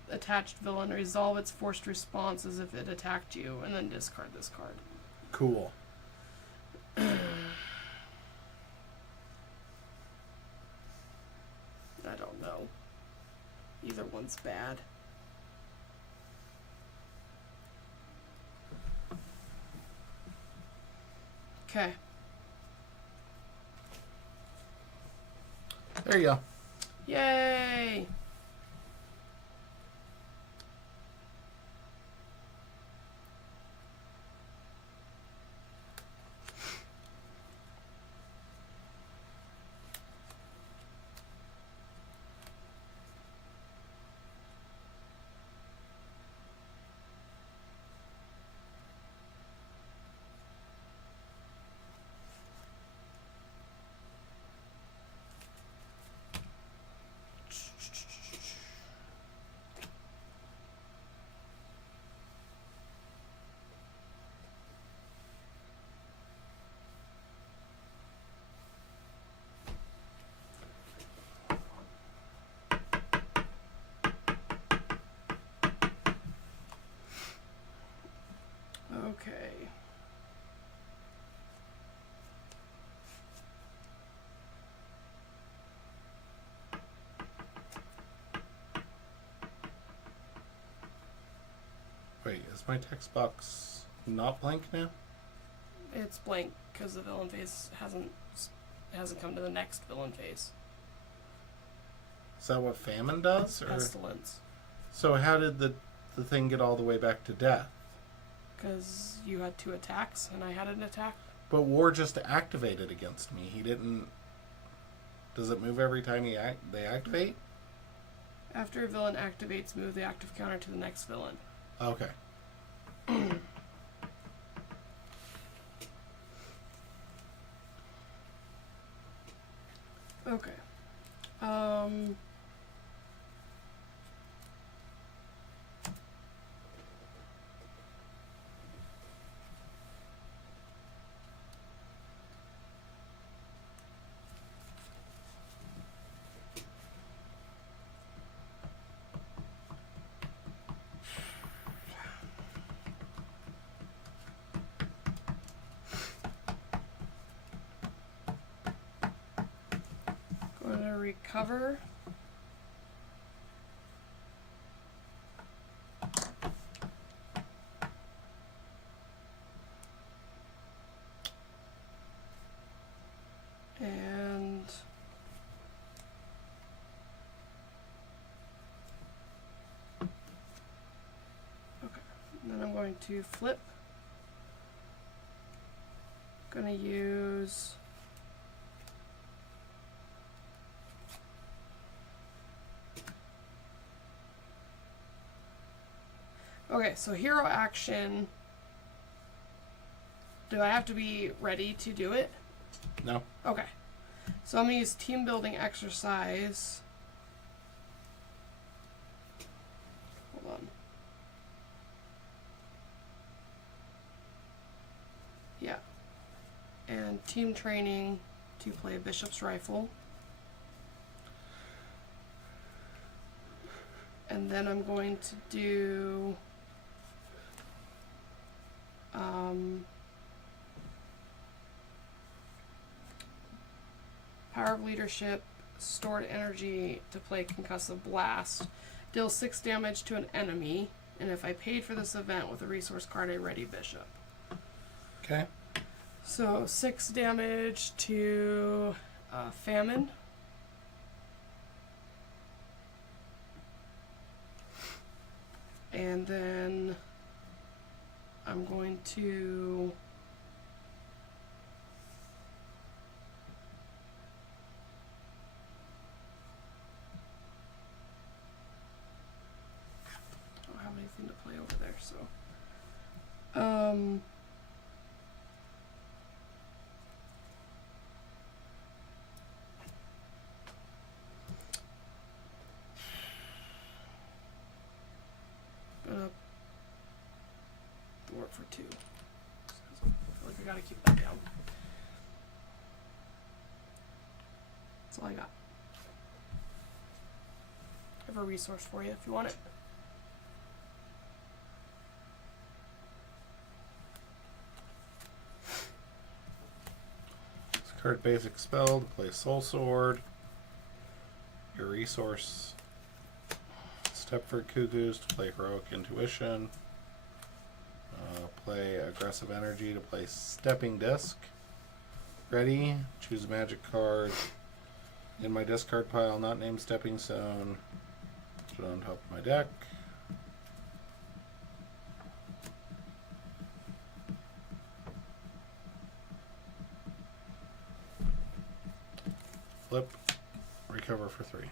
attached villain, resolve its forced response as if it attacked you, and then discard this card. Cool. I don't know. Either one's bad. Okay. There you go. Yay! Okay. Wait, is my text box not blank now? It's blank because the villain phase hasn't come to the next villain phase. Is that what famine does? Or? Pestilence. So how did the thing get all the way back to death? Because you had 2 attacks and I had an attack. But war just activated against me. He didn't... Does it move every time they activate? After a villain activates, move the active counter to the next villain. Okay. Okay. Going to recover. And okay, and then I'm going to flip. Going to use okay, so hero action. Do I have to be ready to do it? No. Okay. So I'm going to use team building exercise. Hold on. Yeah. And team training to play Bishop's Rifle. And then I'm going to do Power of Leadership, stored energy to play Concussive Blast. Deal 6 damage to an enemy, and if I paid for this event with a resource card, I ready Bishop. Okay. So 6 damage to Famine. And then I'm going to I don't have anything to play over there, so gonna thwart for 2. I feel like I gotta keep that down. That's all I got. I have a resource for you if you want it. Discard basic spell to play Soul Sword. Your resource. Stepford Cuckoos to play Heroic Intuition. Play Aggressive Energy to play Stepping Disc. Ready. Choose a magic card. In my discard pile, not named Stepping Stone. Put it on top of my deck. Flip. Recover for 3.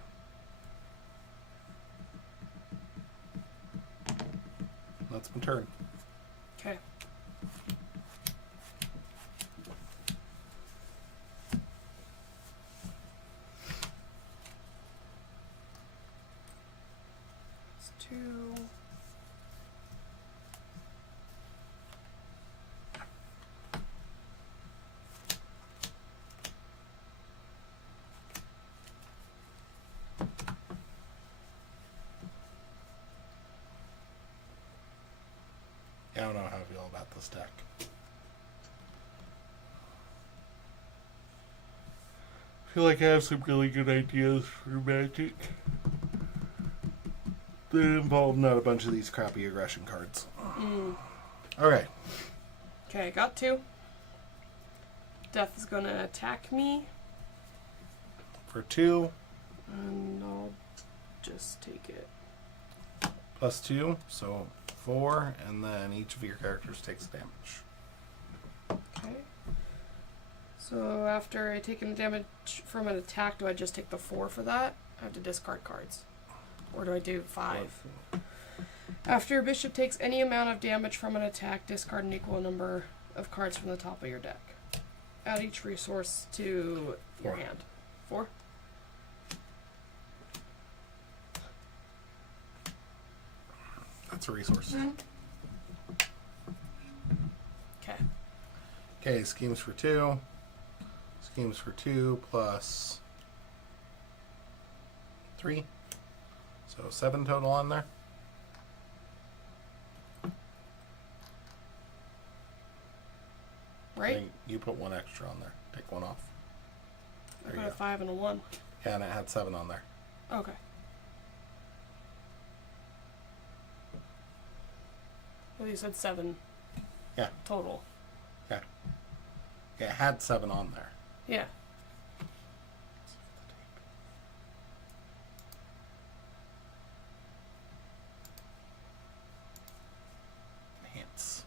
That's my turn. Okay. It's 2. I don't know how I feel about this deck. I feel like I have some really good ideas for Magic that involve not a bunch of these crappy aggression cards. Okay. Okay, got 2. Death is gonna attack me, For 2, and I'll just take it. plus 2, so 4, and then each of your characters takes damage. Okay. So after I take any damage from an attack, do I just take the 4 for that? I have to discard cards. Or do I do 5? After your bishop takes any amount of damage from an attack, discard an equal number of cards from the top of your deck. Add each resource to your hand. 4? That's a resource. Okay. Okay, schemes for 2. Schemes for 2 plus 3. So 7 total on there. Right? And you put 1 extra on there. Take 1 off. I There put you a go. 5 and a 1. Yeah, and it had 7 on there. Okay. Well, you said 7 Yeah. total. Yeah. Yeah, it had 7 on there. Yeah. Enhance.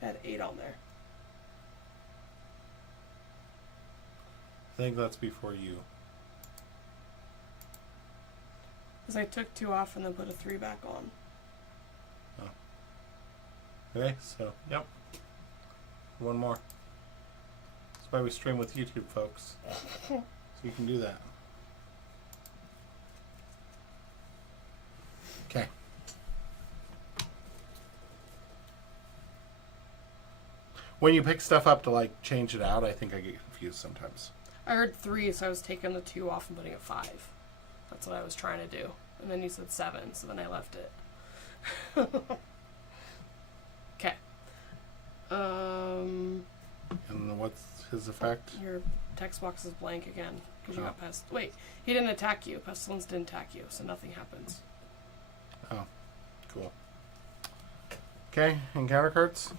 I had 8 on there. I think that's before you. Because I took 2 off and then put a 3 back on. Okay, so, yep. 1 more. That's why we stream with YouTube, folks. So you can do that. Okay. When you pick stuff up to, like, change it out, I think I get confused sometimes. I heard 3, so I was taking the 2 off and putting it 5. That's what I was trying to do. And then you said 7, so then I left it. Okay. And then what's his effect? Your text box is blank again because you got pest. Wait, he didn't attack you. Pestilence didn't attack you, so nothing happens. Oh, cool. Okay, encounter cards.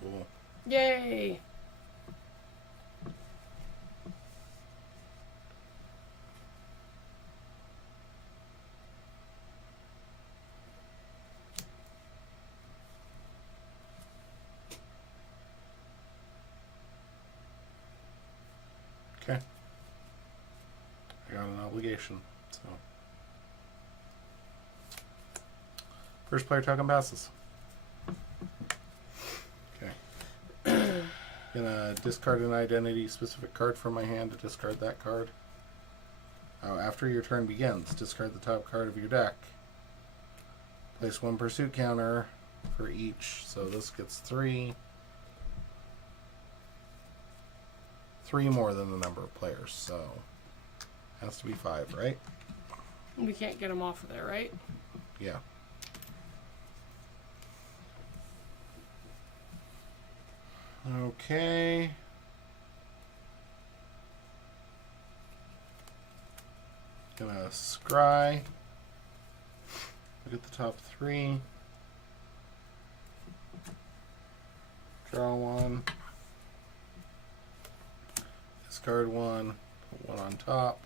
Cool. Yay! Okay. I got an obligation, so. First player token passes. Okay. Gonna discard an identity specific card from my hand to discard that card. Oh, after your turn begins, discard the top card of your deck. Place 1 pursuit counter for each, so this gets 3. 3 more than the number of players, so has to be 5, right? We can't get him off of there, right? Yeah. Okay. Gonna scry. Look at the top 3. Draw one. Discard one. Put one on top.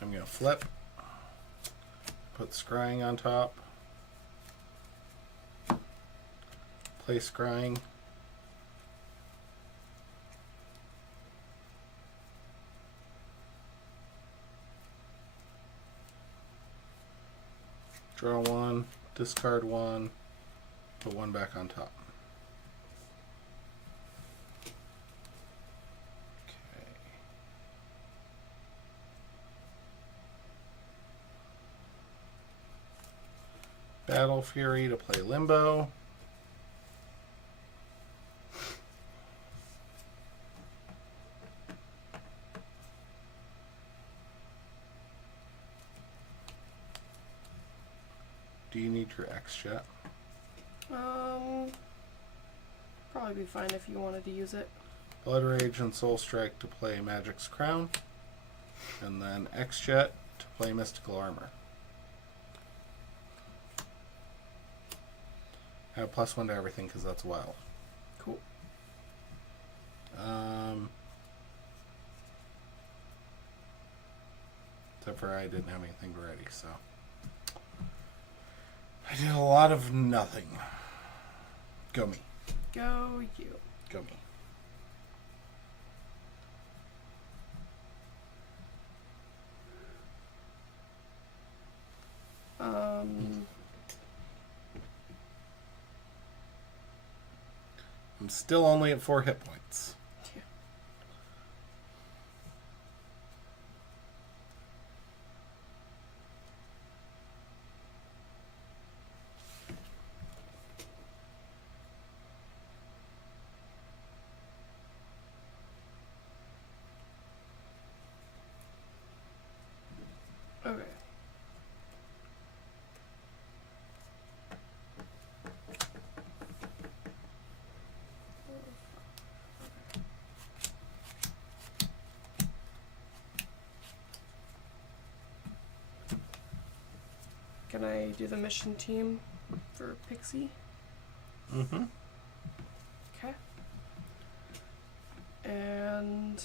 I'm going to flip. Put scrying on top. Play scrying. Draw one, discard one, put one back on top. Okay. Battle Fury to play Limbo. Do you need your X yet? Probably be fine if you wanted to use it. Blood Rage and Soul Strike to play Magic's Crown. And then X-Jet to play Mystical Armor. I have +1 to everything because that's wild. Cool. Except for I didn't have anything ready, so. I did a lot of nothing. Go me. Go you. Go me. I'm still only at 4 hit points. Yeah. Okay. Can I do the mission team for Pixie? Mm-hmm. Okay. And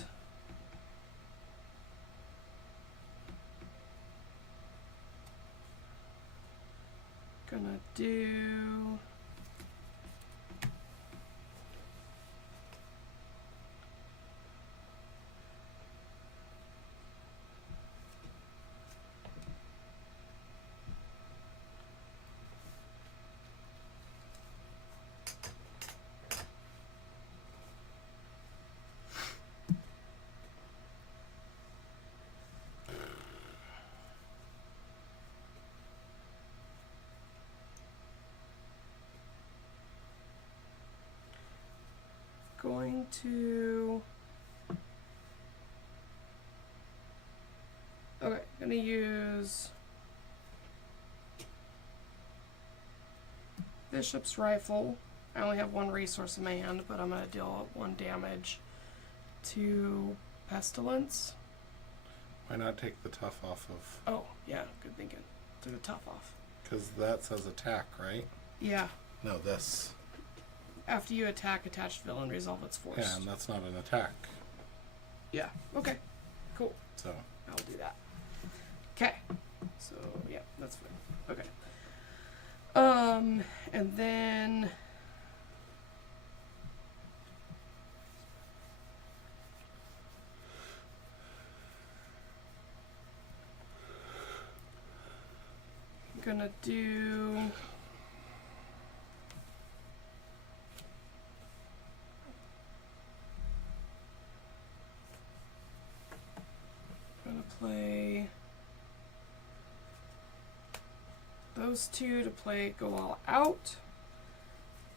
gonna do going to gonna use Bishop's Rifle. I only have 1 resource in my hand, but I'm gonna deal 1 damage to Pestilence. Why not take the tough off of... Oh, yeah, good thinking. Took the tough off. Because that says attack, right? Yeah. No, this. After you attack, attached villain resolve its force. Yeah, and that's not an attack. Yeah. Okay. Cool. So. I'll do that. Okay. So yeah, that's fine. Okay. And then I'm gonna do play those 2 to play Go All Out.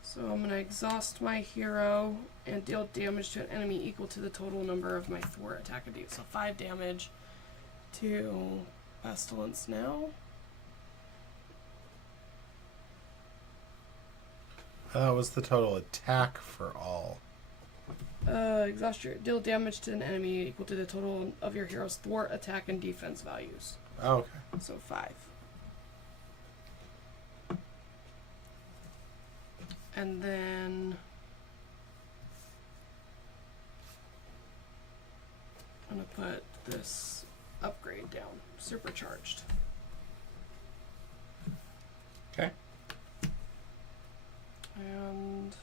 So I'm going to exhaust my hero and deal damage to an enemy equal to the total number of my thwart attack I do. So 5 damage to Pestilence now. That was the total attack for all. Exhaust your deal damage to an enemy equal to the total of your hero's thwart attack and defense values. Oh, okay. So 5. And then I'm going to put this upgrade down. Supercharged. Okay. And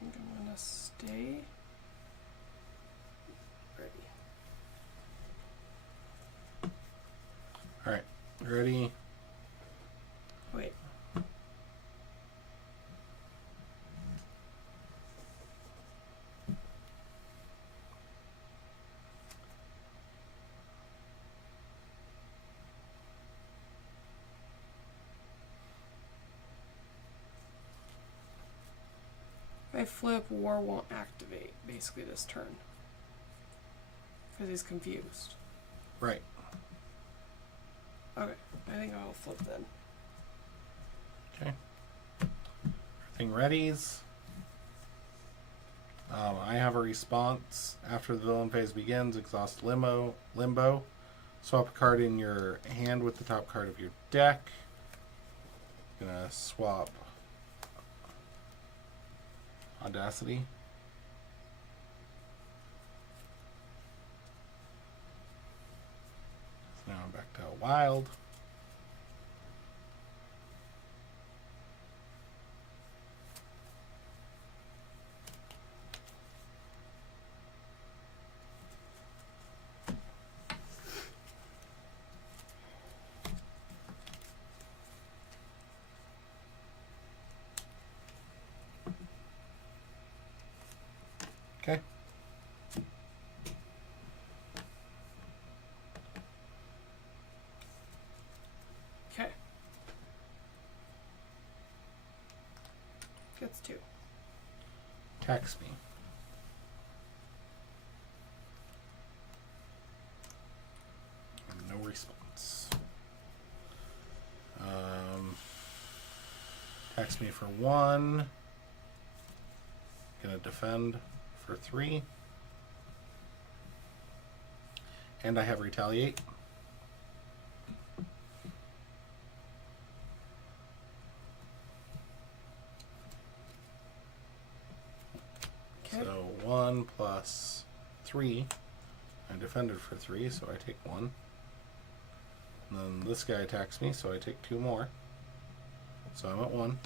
I'm going to stay ready. All right. Ready? Wait. If I flip, war won't activate, basically, this turn. Because he's confused. Right. Okay, I think I'll flip then. Okay. Everything readies. I have a response. After the villain phase begins, exhaust limbo. Swap a card in your hand with the top card of your deck. Gonna swap Audacity. So now I'm back to wild. Okay. Okay. Gets 2. Text me. No response. Text me for 1. Gonna defend for 3. And I have retaliate. Okay. So 1 plus 3. I defended for 3, so I take 1. And then this guy attacks me, so I take 2 more. So I'm at 1.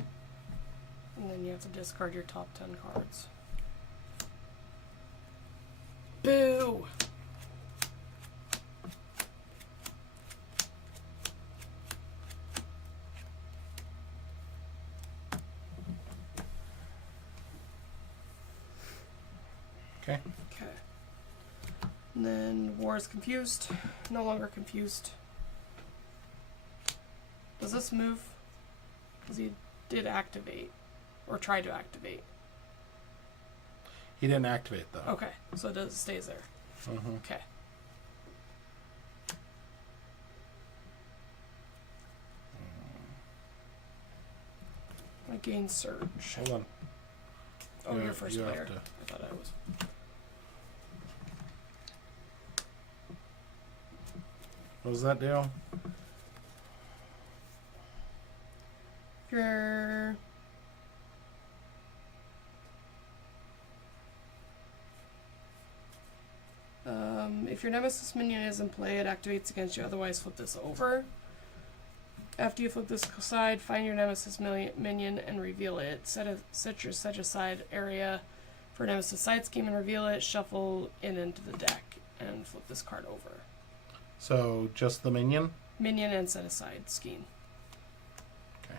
And then you have to discard your top 10 cards. Boo! Okay. Okay. And then war is confused. No longer confused. Does this move? Because he did activate. Or try to activate. He didn't activate though. Okay, so it stays there. Mm-hmm. Okay. I gain surge. Hold on. Oh, You you're have- first you have player. to- I thought I was. What does that do? If you're if your nemesis minion is in play, it activates against you. Otherwise, flip this over. After you flip this side, find your nemesis minion and reveal it. Set your set aside area for nemesis side scheme and reveal it. Shuffle it into the deck and flip this card over. So just the minion? Minion and set aside scheme. Okay.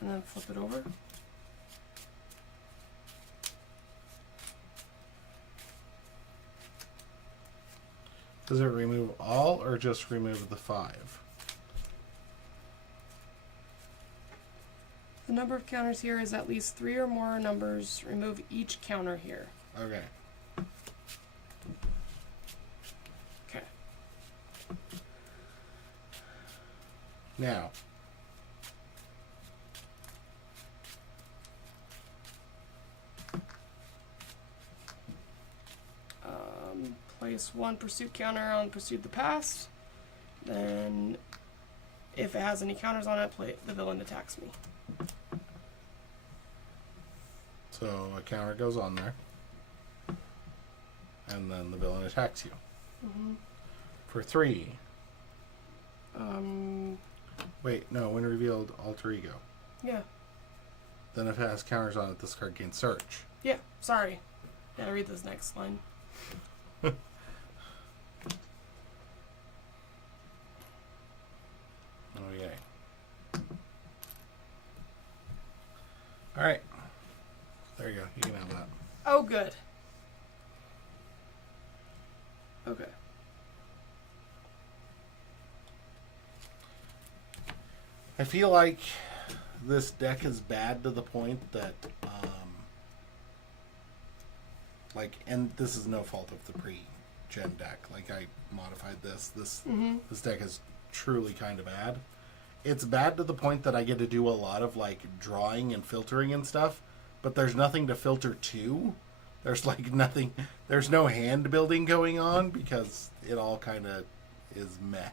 And then flip it over. Does it remove all or just remove the 5? The number of counters here is at least 3 or more numbers. Remove each counter here. Okay. Okay. Now, place 1 pursuit counter on Pursued the Past. Then, if it has any counters on it, the villain attacks me. So a counter goes on there. And then the villain attacks you. Mm-hmm. For 3. Wait, no, when revealed, alter ego. Yeah. Then if it has counters on it, this card gains search. Yeah, sorry. Gotta read this next line. Oh, yay. Alright. There you go. You can have that. Oh, good. Okay. I feel like this deck is bad to the point that, and this is no fault of the pre-gen deck. Like, I modified this. This deck is truly kind of bad. It's bad to the point that I get to do a lot of, like, drawing and filtering and stuff, but there's nothing to filter to. There's, like, nothing. There's no hand building going on because it all kind of is meh.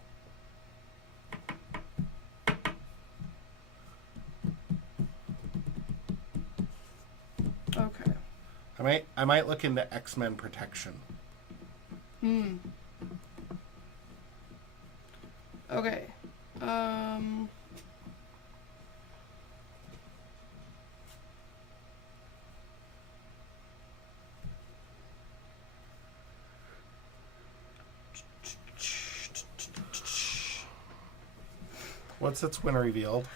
Okay. I might look into X-Men Protection. Okay. What's its when revealed?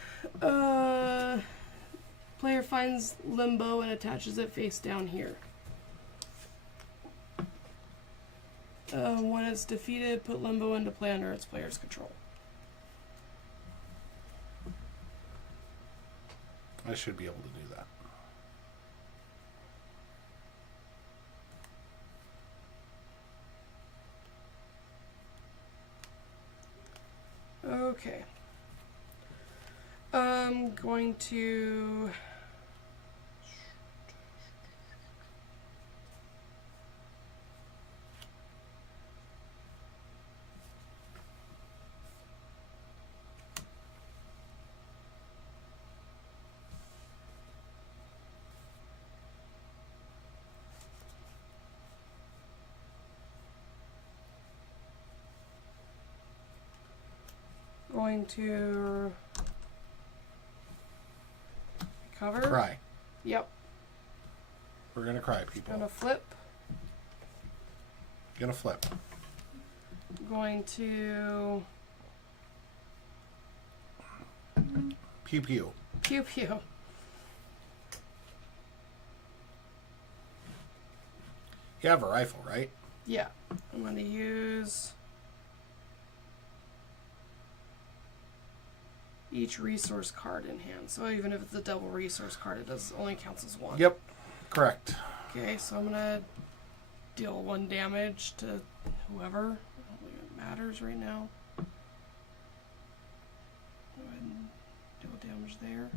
Player finds Limbo and attaches it face down here. When it's defeated, put Limbo into play under its player's control. I should be able to do that. Okay. I'm going to... Going to recover. Cry. Yep. We're gonna cry, people. Gonna flip. Gonna flip. Going to Pew pew. pew pew. You have a rifle, right? Yeah. I'm gonna use each resource card in hand. So even if it's a double resource card, it only counts as 1. Yep. Correct. Okay, so I'm gonna deal 1 damage to whoever. I don't think it matters right now. Go ahead and deal damage there.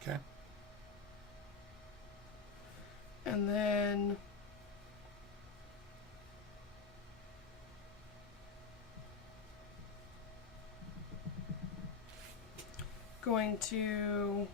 Okay. And then going to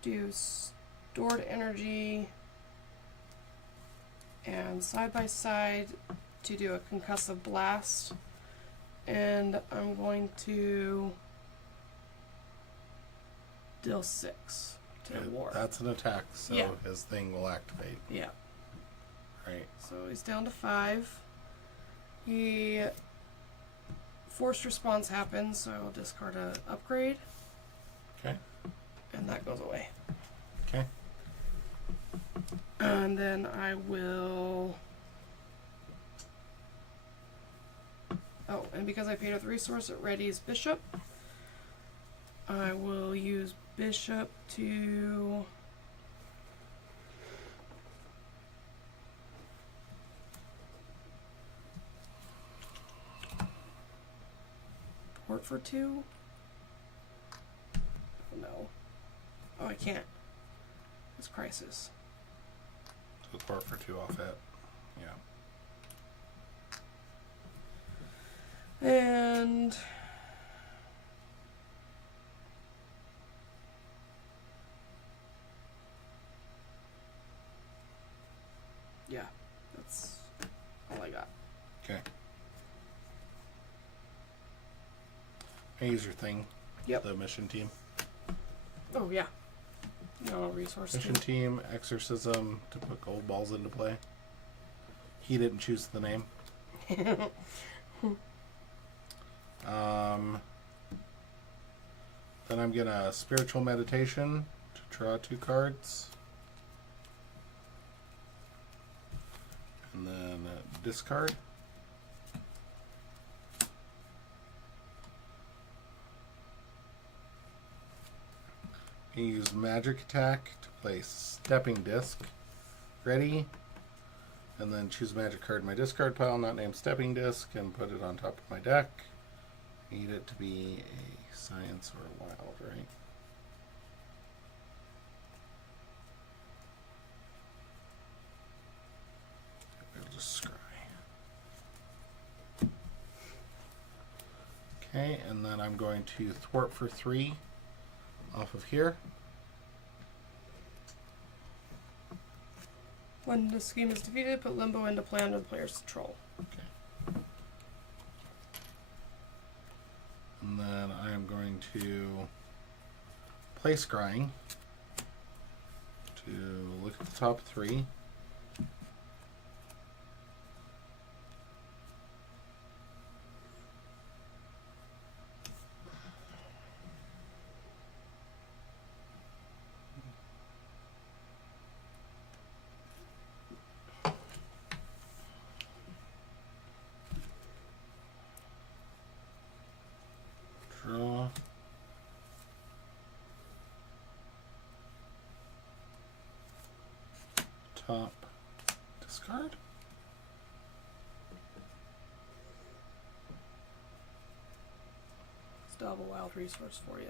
do stored energy and side by side to do a concussive blast, and I'm going to deal 6 to War. That's an attack, so Yeah. his thing will activate. Yeah. Right. So he's down to 5. He forced response happens, so I will discard a upgrade. Okay. And that goes away. Okay. And then I will... Oh, and because I paid with resource, it readies Bishop. I will use Bishop to for 2? Oh, no. Oh, I can't. It's Crisis. So thwart for 2 off it. Yeah. And... yeah, that's all I got. Okay. I use your thing. Yep. The mission team. Oh, yeah. No resource. Mission team, exorcism, to put gold balls into play. He didn't choose the name. Then I'm gonna spiritual meditation to draw 2 cards. And then discard. You use magic attack to play stepping disc. Ready. And then choose a magic card in my discard pile, not named stepping disc, and put it on top of my deck. Need it to be a science or a wild, right? We'll just scry. Okay, and then I'm going to thwart for 3 off of here. When the scheme is defeated, put Limbo into play under the player's control. Okay. And then I am going to play scrying to look at the top 3. Draw. Top. Discard. Still have a wild resource for you.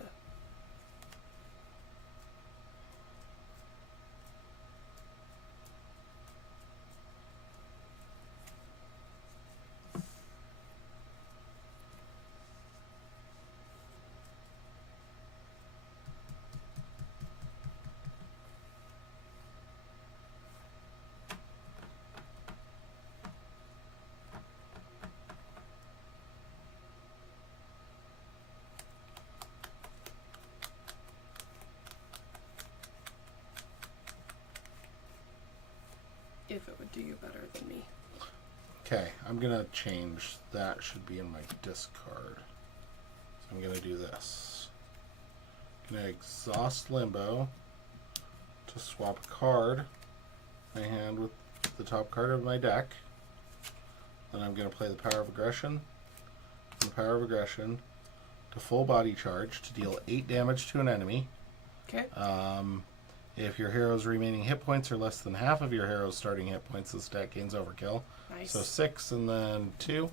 If it would do you better than me. Okay, I'm gonna change. That should be in my discard. So I'm gonna do this. I'm gonna exhaust Limbo to swap a card in my hand with the top card of my deck. Then I'm gonna play the Power of Aggression. And the Power of Aggression to full body charge to deal 8 damage to an enemy. Okay. If your hero's remaining hit points are less than half of your hero's starting hit points, the stat gains overkill. Nice. So 6 and then 2.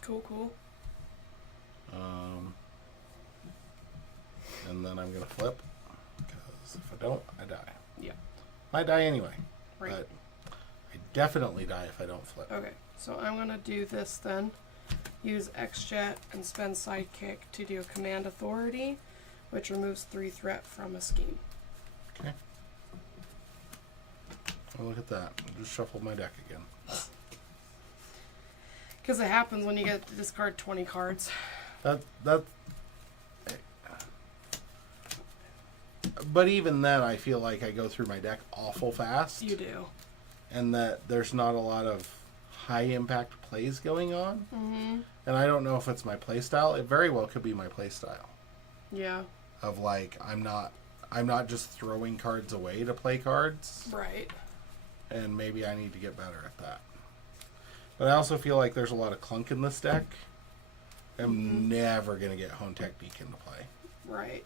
Cool. And then I'm going to flip. Because if I don't, I die. Yeah. I die anyway. Right. But I definitely die if I don't flip. Okay, so I'm going to do this then. Use X-Jet and spend Sidekick to do Command Authority, which removes 3 threat from a scheme. Okay. Oh, look at that. I just shuffled my deck again. Because it happens when you get to discard 20 cards. But even then, I feel like I go through my deck awful fast. You do. And that there's not a lot of high impact plays going on. Mm-hmm. And I don't know if it's my play style. It very well could be my play style. Yeah. Of like, I'm not just throwing cards away to play cards. Right. And maybe I need to get better at that. But I also feel like there's a lot of clunk in this deck. I'm never going to get Hone Technique into play. Right.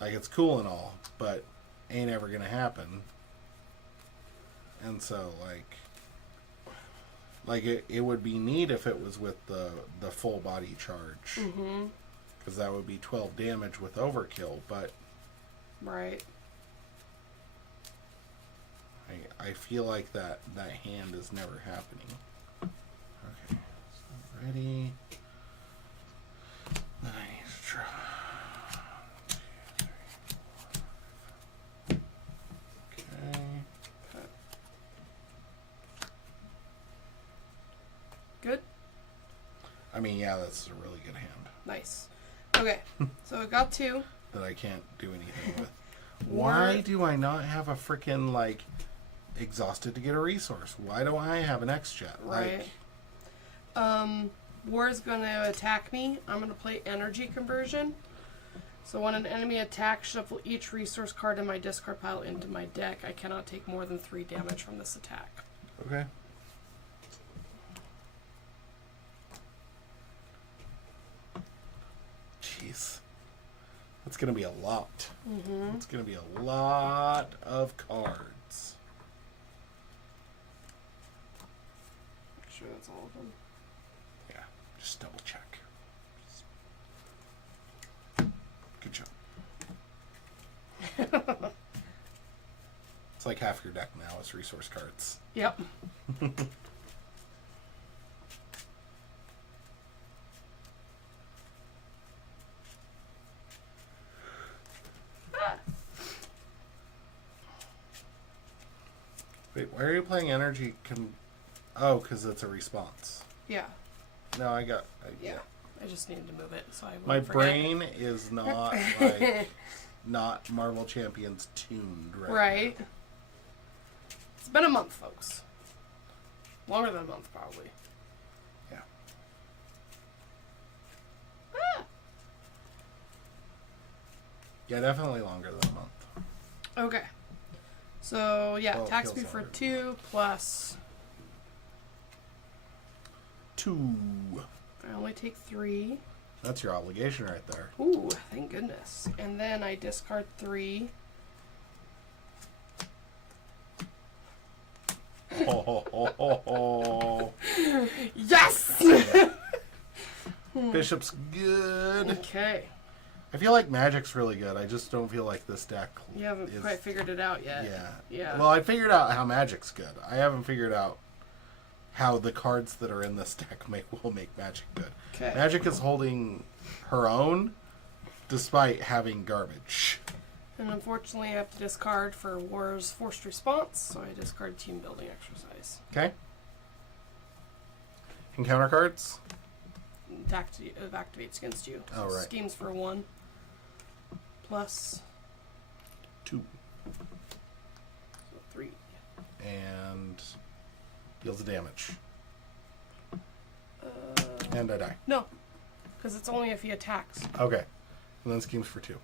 Like, it's cool and all, but ain't ever going to happen. And so, like it would be neat if it was with the full body charge. Mm-hmm. Because that would be 12 damage with overkill, but... Right. I feel like that hand is never happening. Okay, so ready. Nice try. 2, 3, 4, 5. Okay. Good? I mean, yeah, that's a really good hand. Nice. Okay, so I got 2. That I can't do anything with. Why do I not have a freaking, like, exhausted to get a resource? Why don't I have an X-Jet? Right. War is going to attack me. I'm going to play energy conversion. So when an enemy attacks, shuffle each resource card in my discard pile into my deck. I cannot take more than 3 damage from this attack. Okay. Jeez. That's going to be a lot. Mm-hmm. It's going to be a lot of cards. Make sure that's all of them. Yeah, just double check. Good job. It's like half your deck now is resource cards. Yep. Wait, why are you playing energy? Oh, because it's a response. Yeah. No, I got. Yeah. I just needed to move it, so I won't My forget. brain is not like not Marvel Champions tuned right now. It's been a month, folks. Longer than a month, probably. Yeah. Ah! Yeah, definitely longer than a month. Okay. So, yeah, Well, it tax feels me for longer. 2 plus... 2. I only take 3. That's your obligation right there. Ooh, thank goodness. And then I discard 3. Yes! Bishop's good. Okay. I feel like Magic's really good. I just don't feel like this deck You haven't quite figured it out yet. Yeah. Yeah. Well, I figured out how Magic's good. I haven't figured out how the cards that are in this deck will make Magic good. Okay. Magic is holding her own despite having garbage. And unfortunately, I have to discard for War's forced response, so I discard team building exercise. Okay. Encounter cards? Activates against you. So Oh, right. Schemes for 1. Plus 2. so 3. And deals the damage. Uh, And I die. no, because it's only if he attacks. Okay. And then schemes for 2.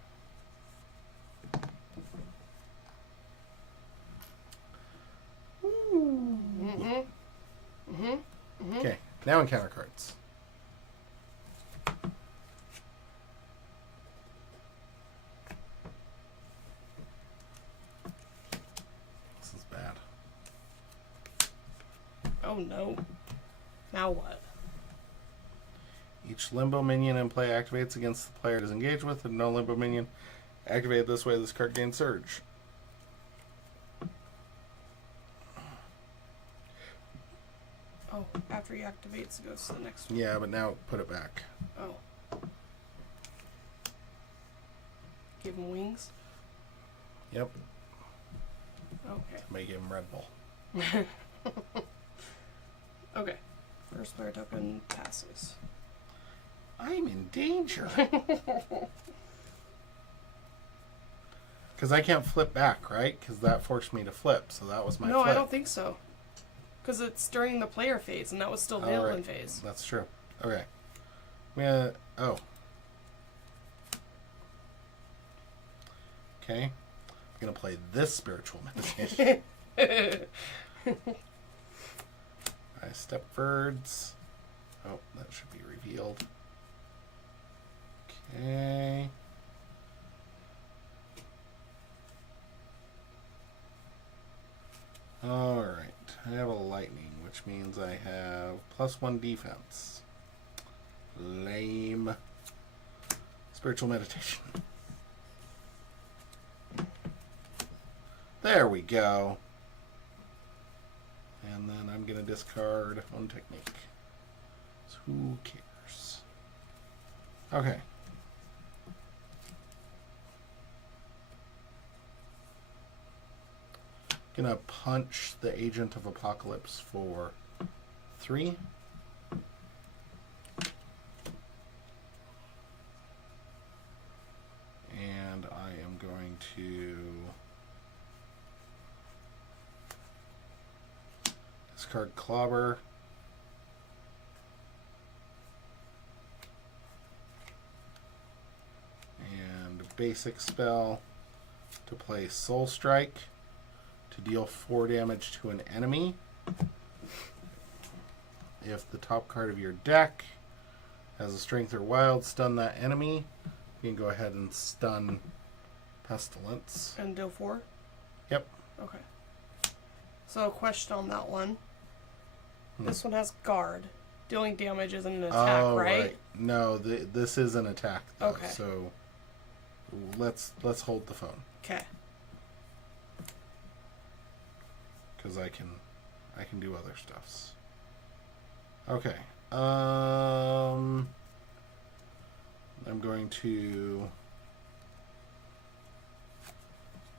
Okay. Now encounter cards. This is bad. Oh no. Now what? Each limbo minion in play activates against the player it is engaged with, and no limbo minion activated this way, this card gains surge. Oh, after he activates, it goes to the next one. Yeah, but now put it back. Oh. Give him wings? Yep. Okay. Make him Red Bull. Okay. First player token passes. I'm in danger. Because I can't flip back, right? Because that forced me to flip, so that was my No, flip. I don't think so. Because it's during the player phase, and that was still Oh, Valen right. phase. That's true. Okay. Yeah. Oh. Okay. I'm gonna play this spiritual meditation. I Stepfords. Oh, that should be revealed. Okay. Alright. I have a lightning, which means I have +1 defense. Lame. Spiritual meditation. There we go. And then I'm going to discard one technique. So who cares? Okay. Gonna punch the Agent of Apocalypse for 3. And I am going to discard Clobber. And basic spell to play Soul Strike to deal 4 damage to an enemy. If the top card of your deck has a strength or wild, stun that enemy. You can go ahead and stun Pestilence. And deal 4? Yep. Okay. So a question on that one. This one has guard. Dealing damage isn't an attack, right? No, this is an attack, though. Okay. So let's hold the phone. Okay. Because I can do other stuffs. Okay. I'm going to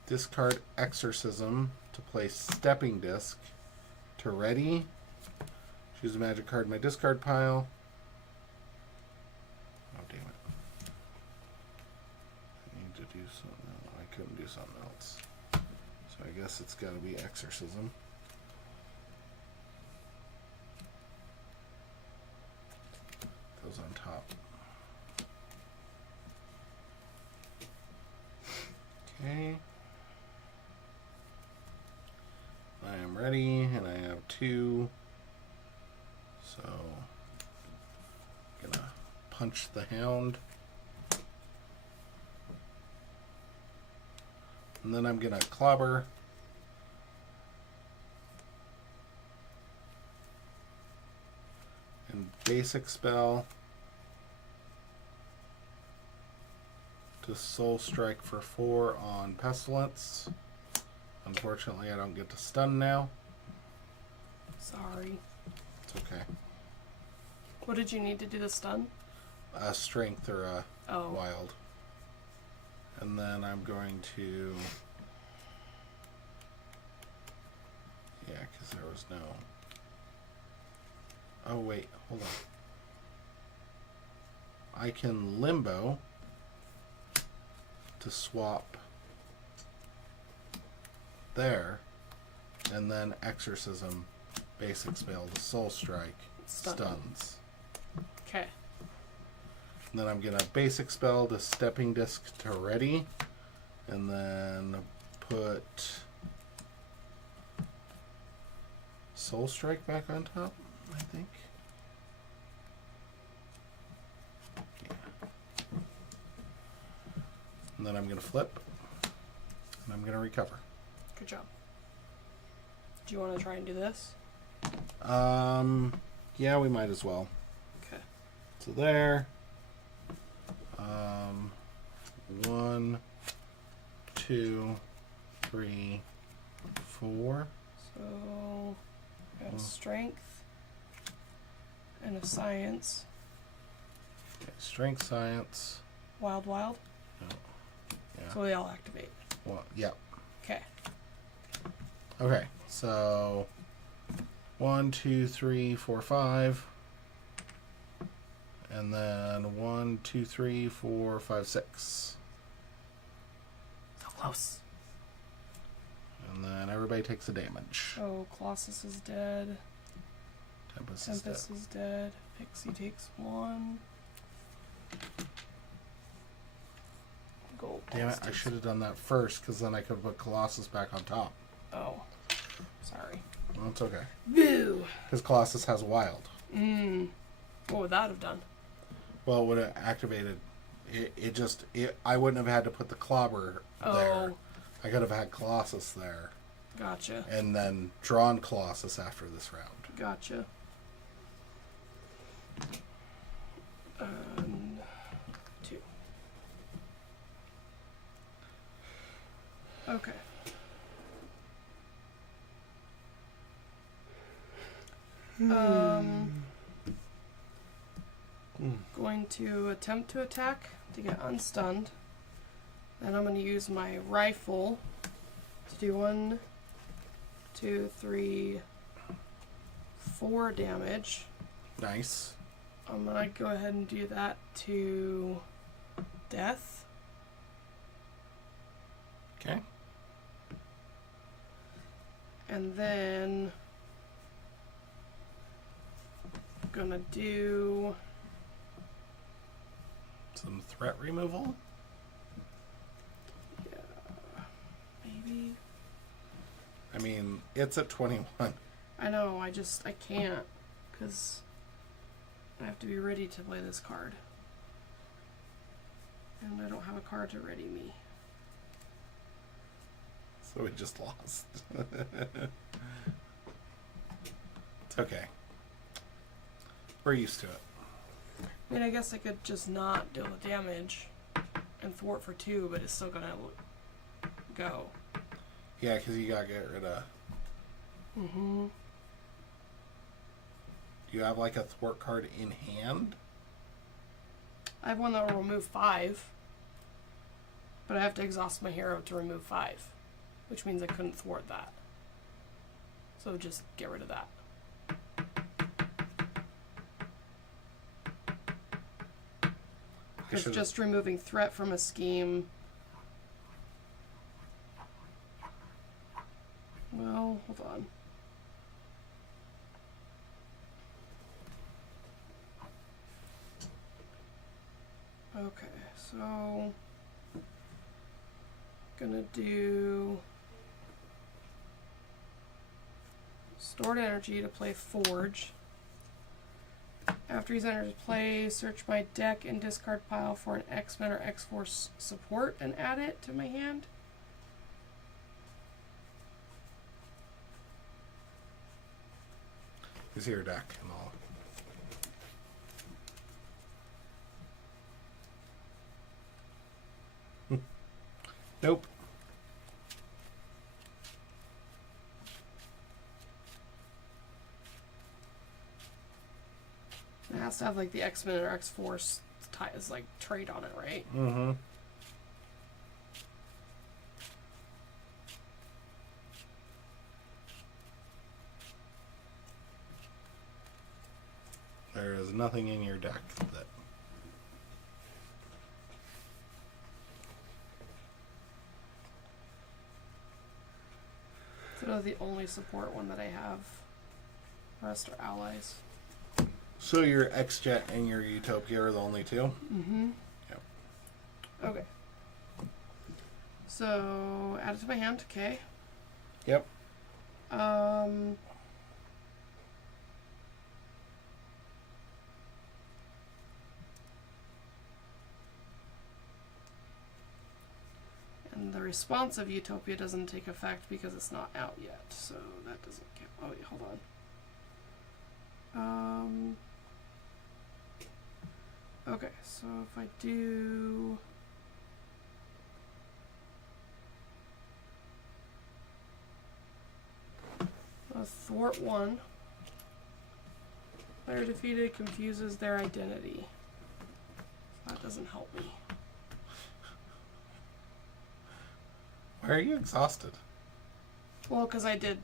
discard Exorcism to play Stepping Disc to ready. Choose a magic card in my discard pile. Oh, damn it. I need to do something else. I couldn't do something else. So I guess it's got to be Exorcism. Goes on top. Okay. I am ready, and I have 2. So, gonna punch the Hound. And then I'm gonna clobber. And basic spell to Soul Strike for 4 on Pestilence. Unfortunately, I don't get to stun now. Sorry. It's okay. What did you need to do the stun? A strength or a Oh. wild. And then I'm going to... Yeah, because there was no... Oh, wait. Hold on. I can limbo to swap there, and then Exorcism, basic spell to Soul Strike, stuns. Okay. And then I'm gonna basic spell to Stepping Disc to ready, and then put Soul Strike back on top, I think. Yeah. And then I'm gonna flip, and I'm gonna recover. Good job. Do you want to try and do this? Yeah, we might as well. Okay. So there. 1, 2, 3, 4. So, got a strength and a science. Okay, strength, science. Wild. No. Yeah. So they all activate. Well, yeah. Okay. Okay. So 1, 2, 3, 4, 5. And then 1, 2, 3, 4, 5, 6. So close. And then everybody takes a damage. Oh, Colossus is dead. Tempest Is dead. Pixie takes 1. Gold. Damn it, I should have done that first, because then I could put Colossus back on top. Oh. Sorry. Well, it's okay. Boo! Because Colossus has wild. What would that have done? Well, it would have activated... I wouldn't have had to put the clobber there. Oh. I could have had Colossus there. Gotcha. And then draw on Colossus after this round. Gotcha. Two. Okay. Going to attempt to attack to get unstunned. Then I'm going to use my rifle to do 1, 2, 3, 4 damage. Nice. I'm going to go ahead and do that to death. Okay. And then I'm going to do some threat removal. Maybe. I mean, it's at 21. I know, I can't, because I have to be ready to play this card. And I don't have a card to ready me. So we just lost. It's okay. We're used to it. I mean, I guess I could just not deal the damage and thwart for 2, but it's still gonna go. Yeah, because you gotta get rid of... Mm-hmm. Do you have like a thwart card in hand? I have one that will remove 5, but I have to exhaust my hero to remove 5, which means I couldn't thwart that. So just get rid of that. Because just removing threat from a scheme... Well, hold on. Okay, so... Gonna do... Stored energy to play Forge. After he's entered play, search my deck and discard pile for an X-Men or X-Force support and add it to my hand. Is your deck and all? Nope. It has to have like the X-Men or X-Force as like trait on it, right? Mm-hmm. There is nothing in your deck that... So the only support one that I have. The rest are allies. So your X-Jet and your Utopia are the only two? Mm-hmm. Yep. Okay. So add it to my hand, okay. Yep. And the response of Utopia doesn't take effect because it's not out yet, so that doesn't count. Oh wait, hold on. Okay, so if I do a thwart 1, player defeated confuses their identity. That doesn't help me. Why are you exhausted? Well, because I did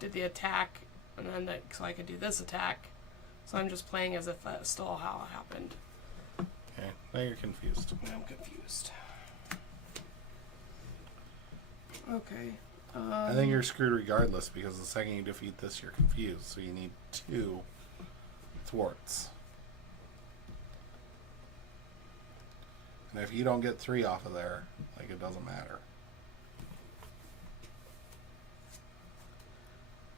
the attack, and then so I could do this attack. So I'm just playing as if that's still how it happened. Okay, now you're confused. I'm confused. Okay. I think you're screwed regardless, because the second you defeat this, you're confused. So you need 2 thwarts. And if you don't get 3 off of there, like, it doesn't matter.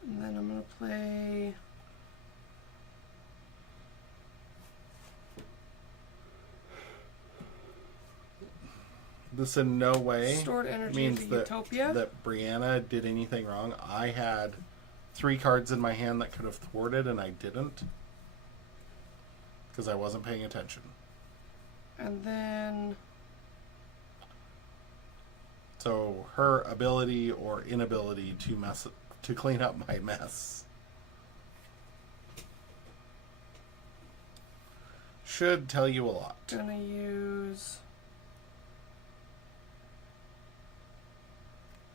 And then I'm going to play... This in no way Stored energy means to that, Utopia. that Brianna did anything wrong. I had 3 cards in my hand that could have thwarted, and I didn't. Because I wasn't paying attention. And then... So her ability or inability to clean up my mess should tell you a lot. Gonna use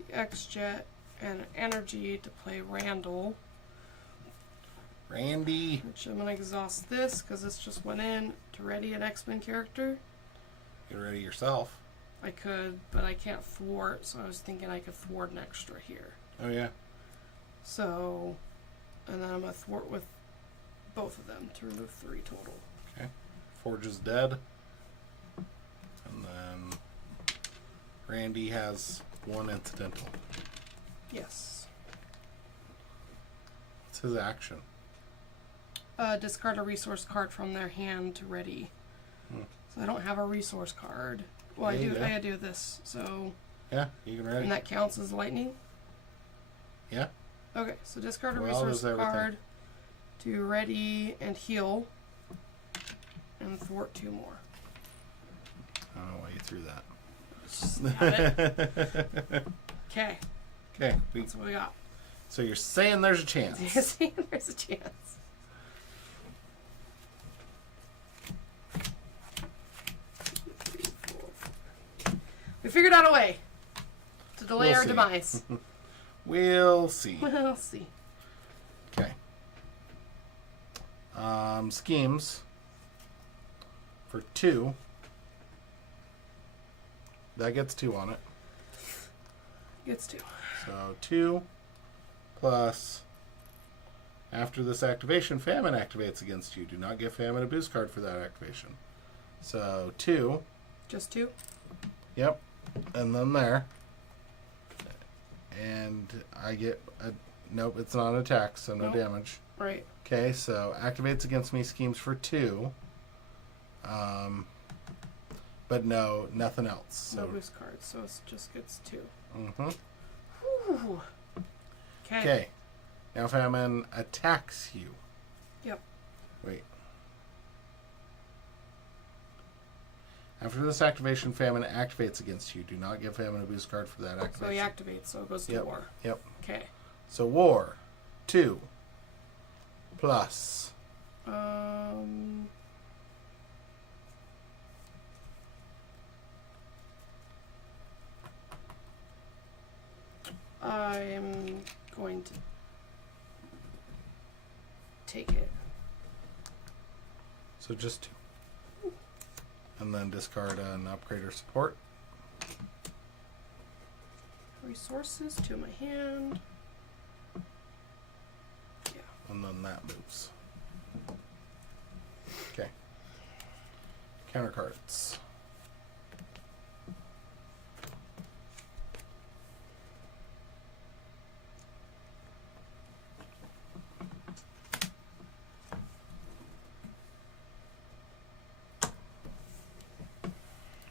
the X-Jet and energy to play Randall. Randy. Which I'm gonna exhaust this because this just went in to ready an X-Men character. Get ready yourself. I could, but I can't thwart, so I was thinking I could thwart an extra here. Oh, yeah. So, and then I'm gonna thwart with both of them to remove 3 total. Okay. Forge is dead. And then Randy has 1 incidental. Yes. What's his action? Discard a resource card from their hand to ready. So I don't have a resource card. Well, Yeah, I do. you do. I do this. So. Yeah, you can ready. And that counts as lightning. Yeah. Okay, so discard a Well, resource there's everything. card to ready and heal, and thwart 2 more. I don't know why you threw that. Just have it. Okay, Okay. that's what we got. So you're saying there's a chance. See, there's a chance. We figured out a way to delay We'll our see. demise. We'll see. We'll see. Okay. Schemes for 2. That gets 2 on it. Gets 2. So 2 plus. After this activation, Famine activates against you. Do not give Famine a boost card for that activation. So 2. Just 2? Yep. And then there. And I get a... Nope, it's not an attack, so no Nope. damage. Right. Okay, so activates against me, schemes for 2. But no, nothing else. So, No boost cards, so it just gets 2. Mm-hmm. Whew. Okay. Okay. Now Famine attacks you. Yep. Wait. After this activation, Famine activates against you. Do not give Famine a boost card for that So activation. he activates, so it goes to Yep. war. Yep. Okay. So War 2 plus. I am going to take it. So just 2. And then discard an upgrade or support. Resources to my hand. Yeah. And then that moves. Okay. Counter cards.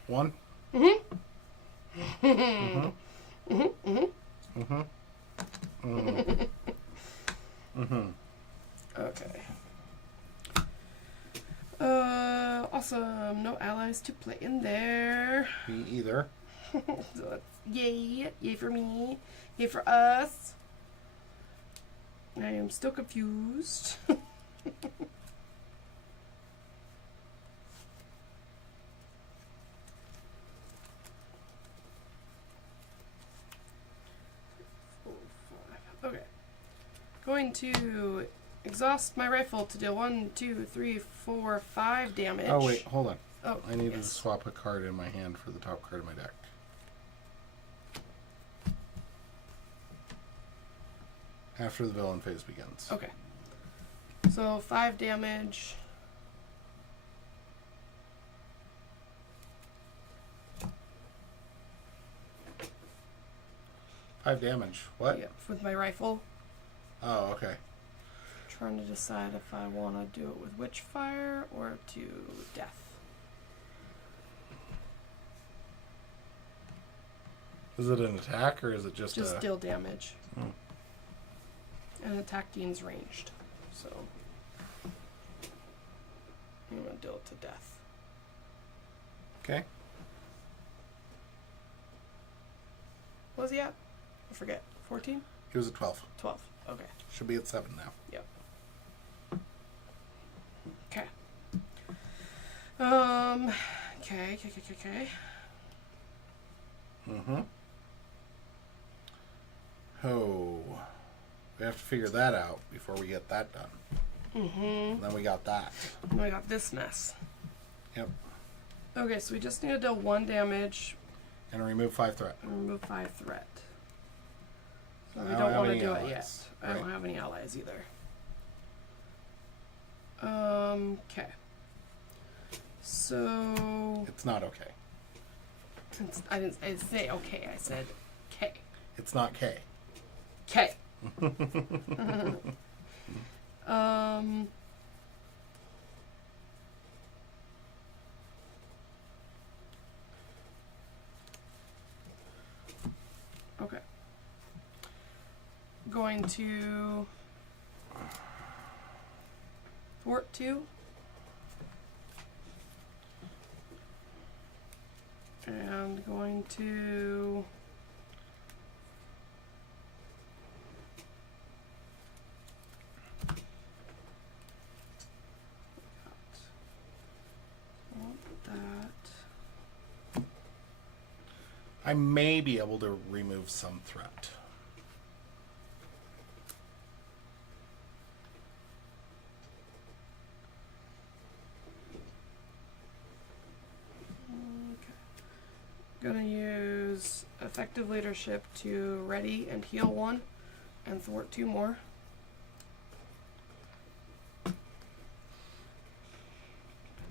One. Okay. Awesome. No allies to play in there. Me either. So that's yay. Yay for me. Yay for us. I am still confused. Okay. Going to exhaust my rifle to deal 1, 2, 3, 4, 5 damage. Oh wait, hold on. Oh, I need to yes. swap a card in my hand for the top card of my deck. After the villain phase begins. Okay. So 5 damage. Five damage. What? Yep, with my rifle. Oh, okay. Trying to decide if I want to do it with Witchfire or to Death. Is it an attack or is it just deal damage? Hmm. And attack deems ranged. So I'm gonna deal it to death. Okay. What was he at? I forget. 14? He was at 12. 12. Okay. Should be at 7 now. Yep. Okay. Okay. Mm-hmm. Oh. We have to figure that out before we get that done. Mm-hmm. And then we got that. And we got this mess. Yep. Okay, so we just need to deal 1 damage And remove 5 threat. and remove 5 threat. So we I don't have want to any do it allies. yet. I Right. don't have any allies either. Okay. So It's not okay. I didn't say okay. I said K. It's not K. K. Okay. Going to thwart 2. And going to that. I may be able to remove some threat. Gonna use effective leadership to ready and heal 1 and thwart 2 more.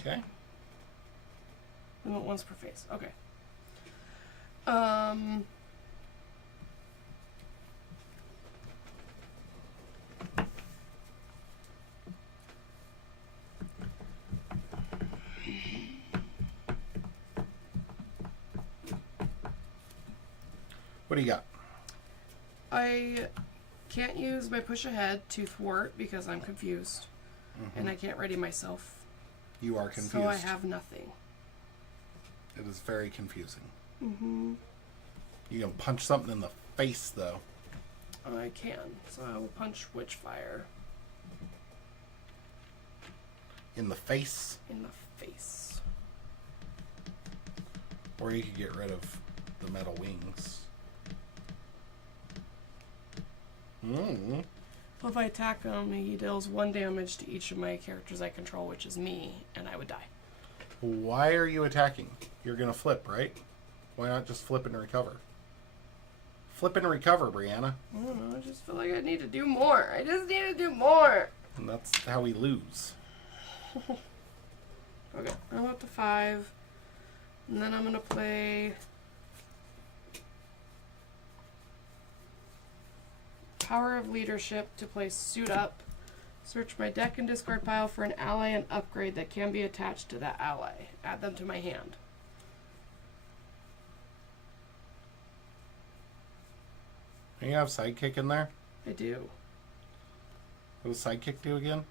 Okay. We want once per phase. Okay. What do you got? I can't use my push ahead to thwart because I'm confused. Mm-hmm. And I can't ready myself. You are confused. So I have nothing. It is very confusing. Mm-hmm. You can punch something in the face, though. I can. So I will punch Witchfire. In the face? In the face. Or you could get rid of the metal wings. Mm. Well, if I attack him, he deals 1 damage to each of my characters I control, which is me, and I would die. Why are you attacking? You're going to flip, right? Why not just flip and recover? Flip and recover, Brianna. I don't know. I just feel like I need to do more. I just need to do more. And that's how we lose. Okay, I'm up to 5. And then I'm going to play Power of Leadership to play Suit Up. Search my deck and discard pile for an ally and upgrade that can be attached to that ally. Add them to my hand. Do you have Sidekick in there? I do. What does Sidekick do again?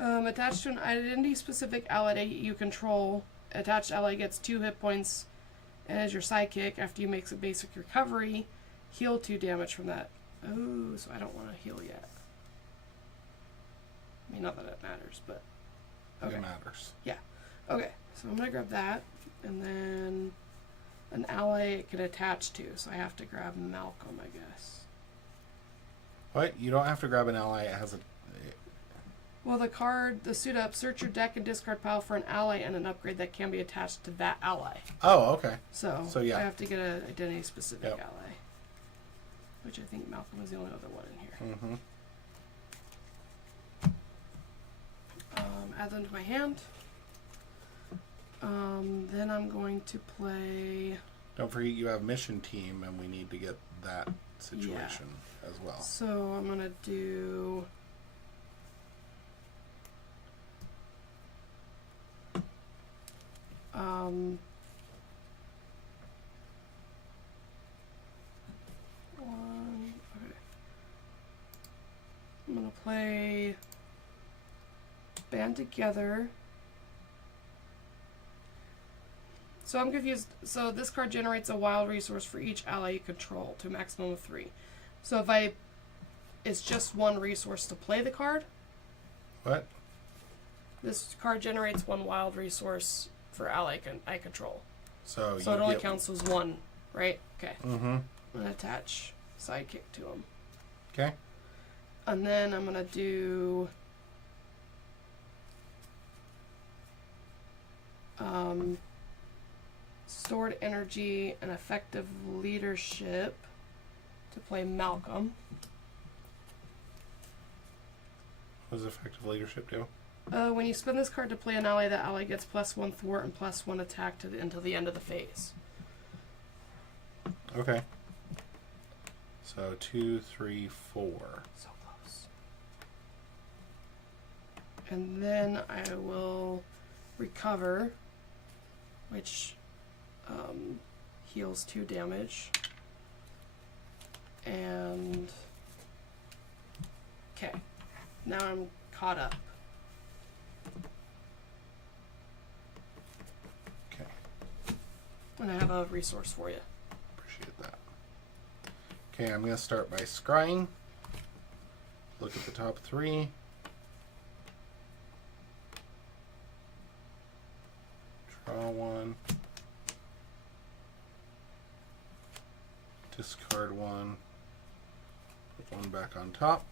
Attached to an identity-specific ally that you control, attached ally gets 2 hit points, and as your sidekick, after you make a basic recovery, heal 2 damage from that. Oh, so I don't want to heal yet. I mean, not that it matters, but okay. It matters. Yeah. Okay, so I'm gonna grab that, and then an ally it can attach to. So I have to grab Malcolm, I guess. What? You don't have to grab an ally. It has a... Well, the card, the Suit Up, search your deck and discard pile for an ally and an upgrade that can be attached to that ally. Oh, okay. So yeah. I have to get an identity-specific Yep. ally. Which I think Malcolm is the only other one in here. Mm-hmm. Add them to my hand. Then I'm going to play... Don't forget you have mission team, and we need to get that situation as well. So I'm going to do... band together. So I'm confused. So this card generates a wild resource for each ally you control to a maximum of 3. So if it's just one resource to play the card. What? This card generates 1 wild resource for ally I control. So it only counts as 1, right? Okay. Mm-hmm. I'm gonna attach Sidekick to him. Okay. And then I'm gonna do stored energy and effective leadership to play Malcolm. What does effective leadership do? When you spend this card to play an ally, that ally gets +1 thwart and +1 attack until the end of the phase. Okay. So 2, 3, 4. So close. And then I will recover, which heals 2 damage. And okay, now I'm caught up. Okay. And I have a resource for you. Appreciate that. Okay, I'm going to start by scrying. Look at the top 3. Draw 1. Discard 1. Put 1 back on top.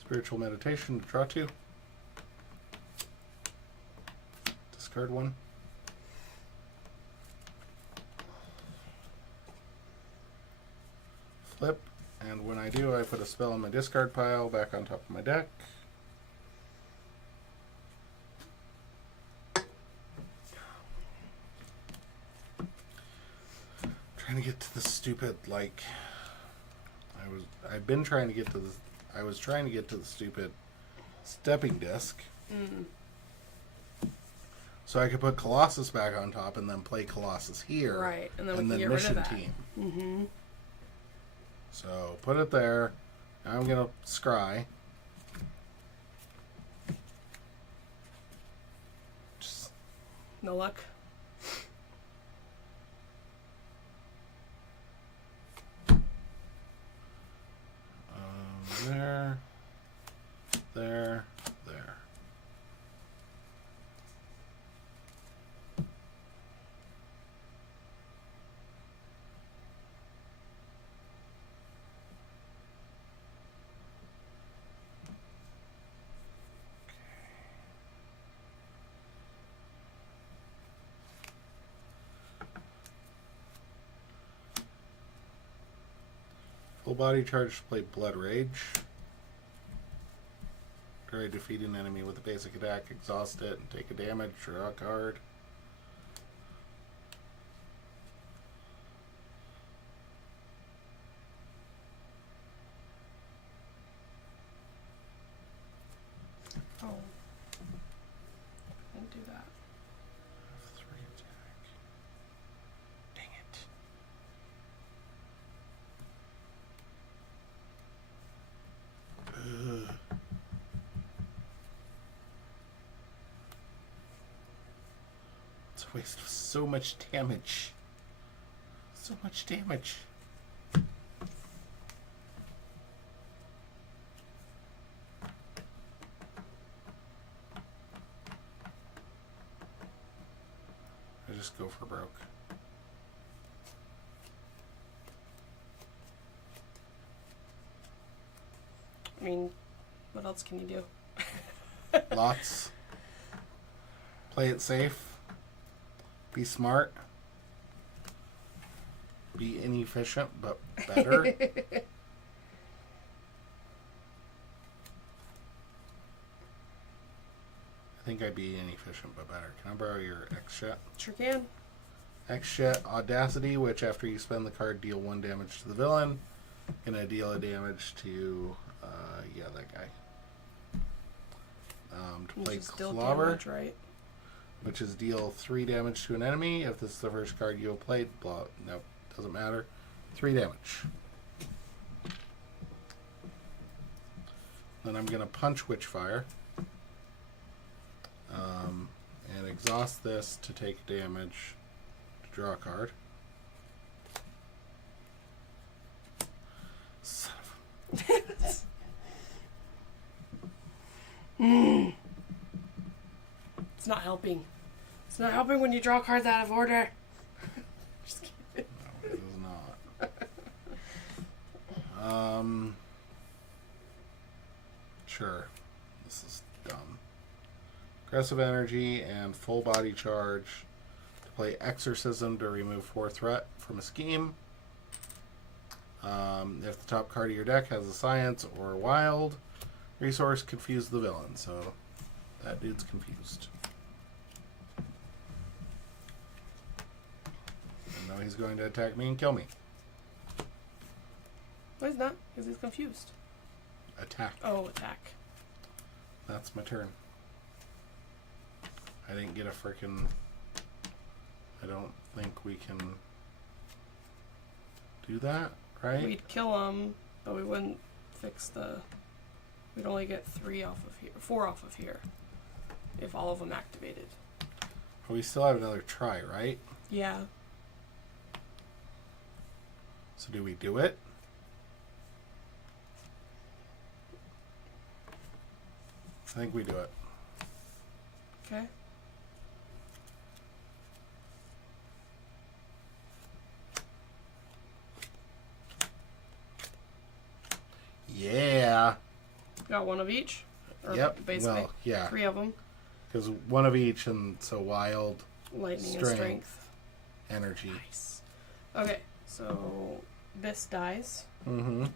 Spiritual meditation to draw 2. Discard 1. Flip, and when I do, I put a spell in my discard pile back on top of my deck. Trying to get to the stupid, like, I've been trying to get to the, I was trying to get to the stupid stepping disc. So I could put Colossus back on top and then play Colossus here. Right, and then we can get Mission rid of that. Team. Mm-hmm. So put it there. Now I'm going to scry. Just No luck. there, there, there. Full body charge to play Blood Rage. Try to defeat an enemy with a basic attack, exhaust it, and take a damage, draw a card. Oh. Didn't do that. 3 attack. Dang it. Ugh. It's a waste of so much damage. So much damage. I just go for broke. I mean, what else can you do? Lots. Play it safe. Be smart. Be inefficient, but better. I think I'd be inefficient, but better. Can I borrow your X-Shet? Sure can. X-Shet Audacity, which after you spend the card, deal 1 damage to the villain. Gonna deal a damage to, that guy. To Which play is still Clobber. damage, right? which is deal 3 damage to an enemy. If this is the first card you have played, blah, nope, doesn't matter. 3 damage. Then I'm going to punch Witchfire. And exhaust this to take damage to draw a card. Son of It's not helping. It's not helping when you draw cards out of order. Just kidding. No, it is not. Sure. This is dumb. Aggressive energy and full body charge to play Exorcism to remove 4 threat from a scheme. If the top card of your deck has a science or wild resource, confuse the villain. So that dude's confused. And now he's going to attack me and kill me. No, he's not, because he's confused. Attack. Oh, attack. That's my turn. I didn't get a frickin'... I don't think we can do that, right? We'd kill him, but we wouldn't fix the... We'd only get 3 off of here, 4 off of here, if all of them activated. But we still have another try, right? Yeah. So do we do it? I think we do it. Okay. Yeah. Got 1 of each? Or Yep. basically Well, yeah. 3 of them. Because 1 of each, and so wild, Lightning and strength. energy. Nice. Okay, so this dies, Mm-hmm.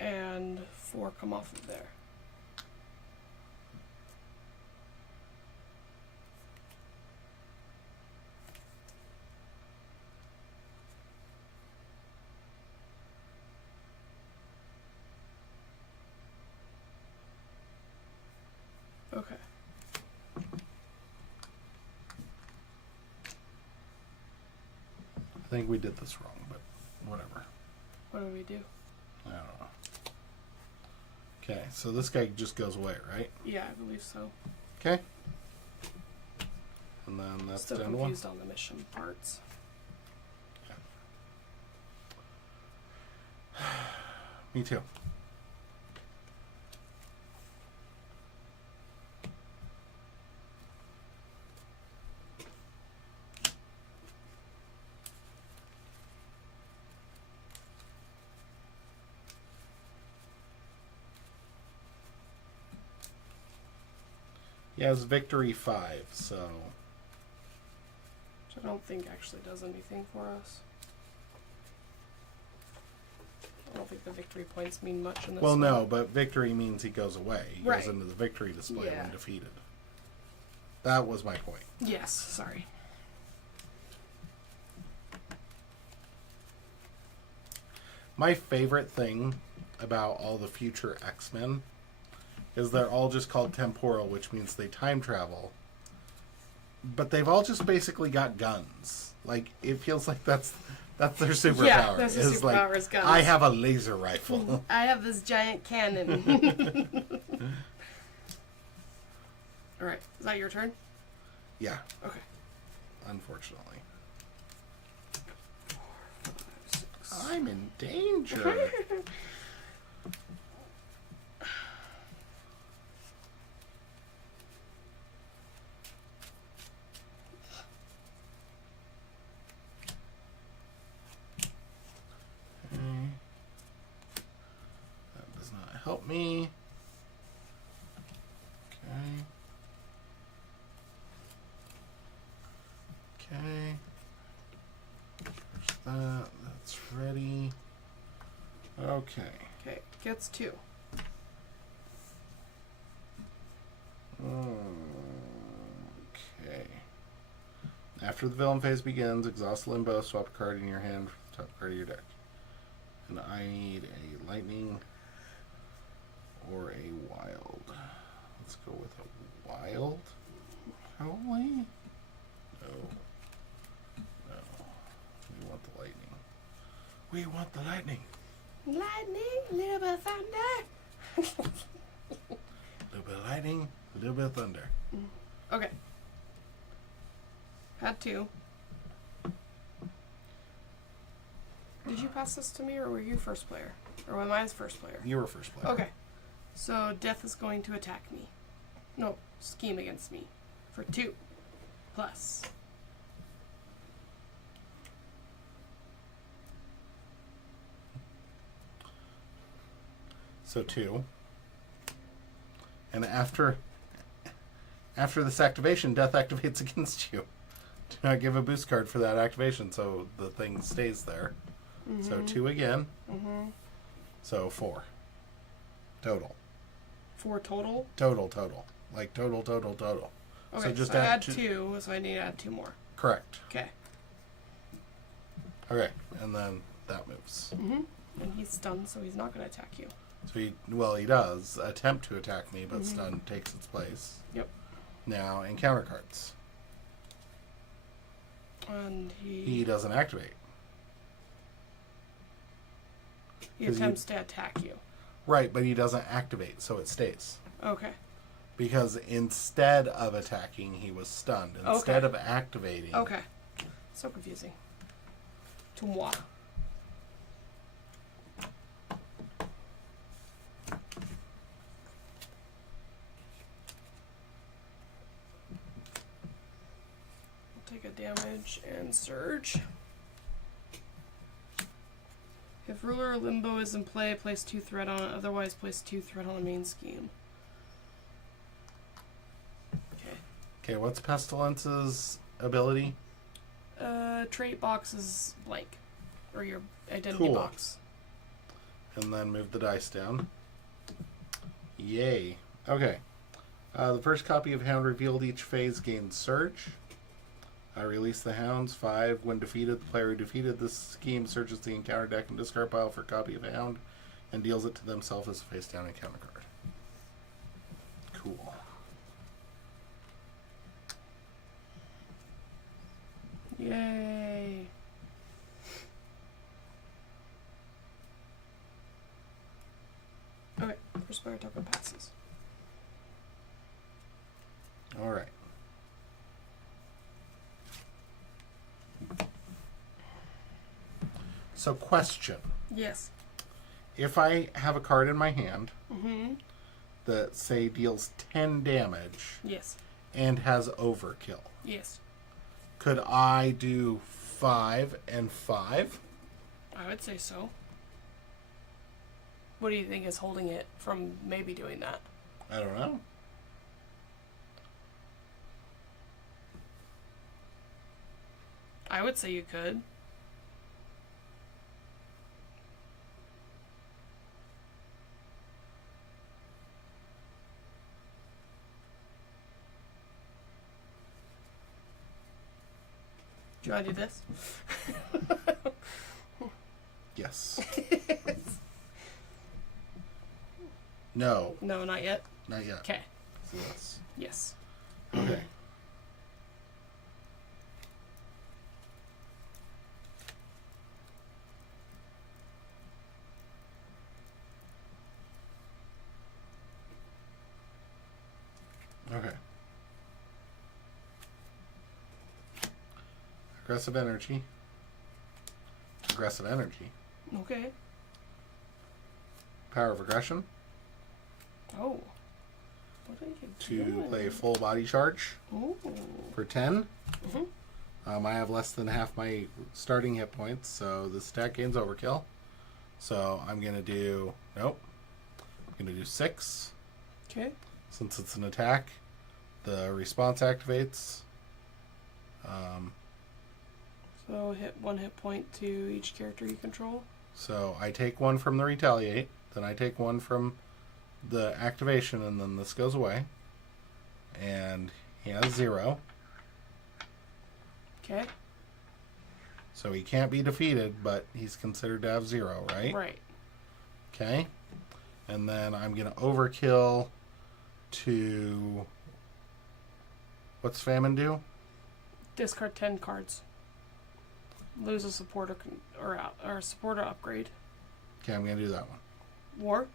and 4 come off of there. Okay. I think we did this wrong, but whatever. What do we do? I don't know. Okay, so this guy just goes away, right? Yeah, I believe so. Okay. And then that's Still down to 1. confused on the mission parts. Me too. He has victory 5, so Which I don't think actually does anything for us. I don't think the victory points mean much in this well, one. no, but victory means he goes away. He Right. goes into the victory display Yeah. when defeated. That was my point. Yes, sorry. My favorite thing about all the future X-Men is they're all just called temporal, which means they time travel. But they've all just basically got guns. Like, it feels like that's their superpower. Yeah, that's the is like, superpower is guns. I have a laser rifle. I have this giant cannon. Alright, is that your turn? Yeah, Okay. unfortunately. I'm in danger. That does not help me. Okay. Okay. There's that. That's ready. Okay. Okay, gets 2. Okay. After the villain phase begins, exhaust Limbo, swap a card in your hand for the top card of your deck. And I need a lightning or a wild. Let's go with a wild. Probably. No. No. We want the lightning. We want the lightning. Lightning, little bit of thunder. A little bit of lightning, a little bit of thunder. Okay. Had 2. Did you pass this to me, or were you first player? Or am I the first player? You were first player. Okay. So Death is going to attack me. No, scheme against me. For 2. Plus. So 2. And after this activation, Death activates against you. Do not give a boost card for that activation, so the thing stays there. Mm-hmm. So 2 again. Mm-hmm. So 4. Total. 4 total? Total. Like total. Okay, so just so add 2, so I need to add 2 more. Correct. Okay. Okay, and then that moves. Mm-hmm. And he's stunned, so he's not going to attack you. So he does attempt to attack me, but stun takes its place. Yep. Now, encounter cards. And he doesn't activate. He attempts to attack you. Right, but he doesn't activate, so it stays. Okay. Because instead of attacking, he was stunned. Instead of activating. Okay. So confusing. To moi. Take a damage and surge. If Ruler or Limbo is in play, place 2 threat on it. Otherwise, place 2 threat on the main scheme. Okay. Okay, what's Pestilence's ability? Trait box is blank. Or your identity box. And then move the dice down. Yay. Okay. The first copy of Hound revealed each phase gains Surge. Release the Hounds. 5. When defeated, the player who defeated this scheme searches the encounter deck and discard pile for a copy of a Hound and deals it to themselves as a face down encounter card. Cool. Yay. Okay, first player token passes. Alright. So, question. Yes. If I have a card in my hand Mm-hmm. that, say, deals 10 damage Yes. and has overkill, Yes. could I do 5 and 5? I would say so. What do you think is holding it from maybe doing that? I don't know. I would say you could. Do you want to do this? Yes. No, No, not yet. not yet. Okay. So yes. Yes. Okay. Okay. Aggressive energy. Aggressive energy. Okay. Power of aggression. Oh. What are you To doing? play full body charge Ooh. for 10. Mm-hmm. I have less than half my starting hit points, so this attack gains overkill. So I'm going to do... Nope. I'm going to do 6. Okay. Since it's an attack, the response activates. So hit 1 hit point to each character you control. So I take 1 from the retaliate, then I take 1 from the activation, and then this goes away. And he has 0. Okay. So he can't be defeated, but he's considered to have 0, right? Right. Okay. And then I'm going to overkill to... What's famine do? Discard 10 cards. Lose a supporter or supporter upgrade. Okay, I'm gonna do that one. War.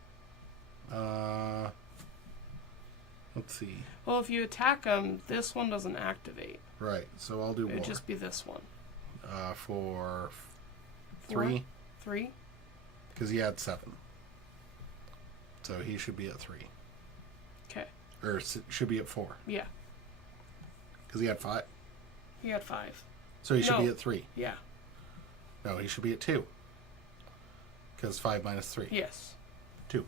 Let's see. Well, if you attack him, this one doesn't activate. Right, so I'll do war. It'd just be this one. For 4? 3. 3? Because he had 7. So he should be at 3. Okay. Or should be at 4. Yeah. Because he had 5. He had 5. So he should be at 3. Yeah. No, he should be at 2. Because 5 minus 3. Yes. 2.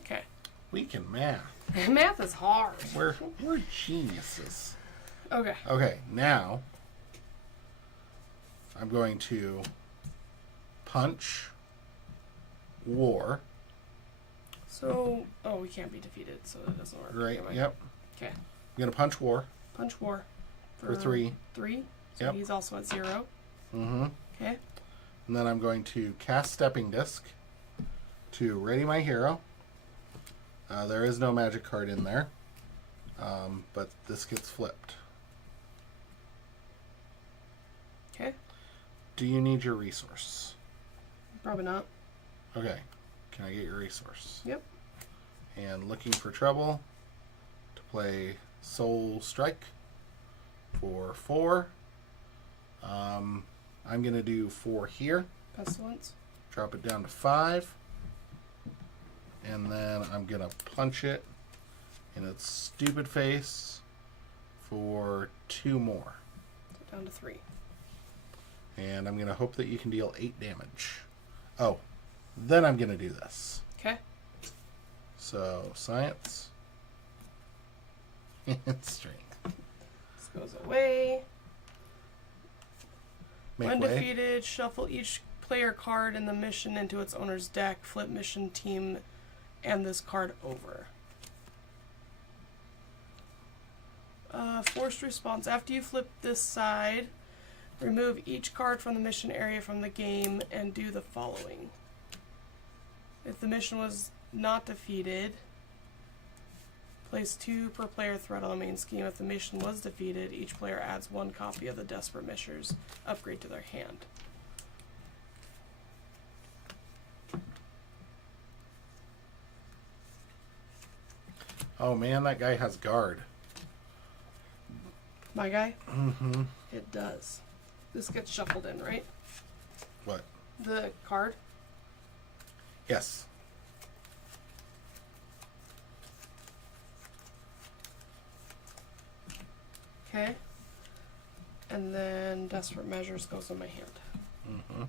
Okay. We can math. Math is hard. We're geniuses. Okay. Okay, now I'm going to punch war. So, we can't be defeated, so that doesn't work. Right, yep. Okay. I'm going to punch war. Punch war. For 3. 3. So Yep. he's also at 0. Mm-hmm. Okay. And then I'm going to cast Stepping Disc to ready my hero. There is no magic card in there, but this gets flipped. Okay. Do you need your resource? Probably not. Okay. Can I get your resource? Yep. And looking for trouble to play Soul Strike for 4. I'm going to do 4 here. Pestilence. Drop it down to 5. And then I'm going to punch it in its stupid face for 2 more. So down to 3. And I'm going to hope that you can deal 8 damage. Oh, then I'm going to do this. Okay. So, science and strength. This goes away. Make When way. defeated, shuffle each player card in the mission into its owner's deck, flip mission team, and this card over. Forced response. After you flip this side, remove each card from the mission area from the game and do the following. If the mission was not defeated, place 2 per player threat on the main scheme. If the mission was defeated, each player adds 1 copy of the Desperate Measures upgrade to their hand. Oh man, that guy has guard. My guy? Mm-hmm. It does. This gets shuffled in, right? What? The card? Yes. Okay. And then Desperate Measures goes in my hand. Mm-hmm.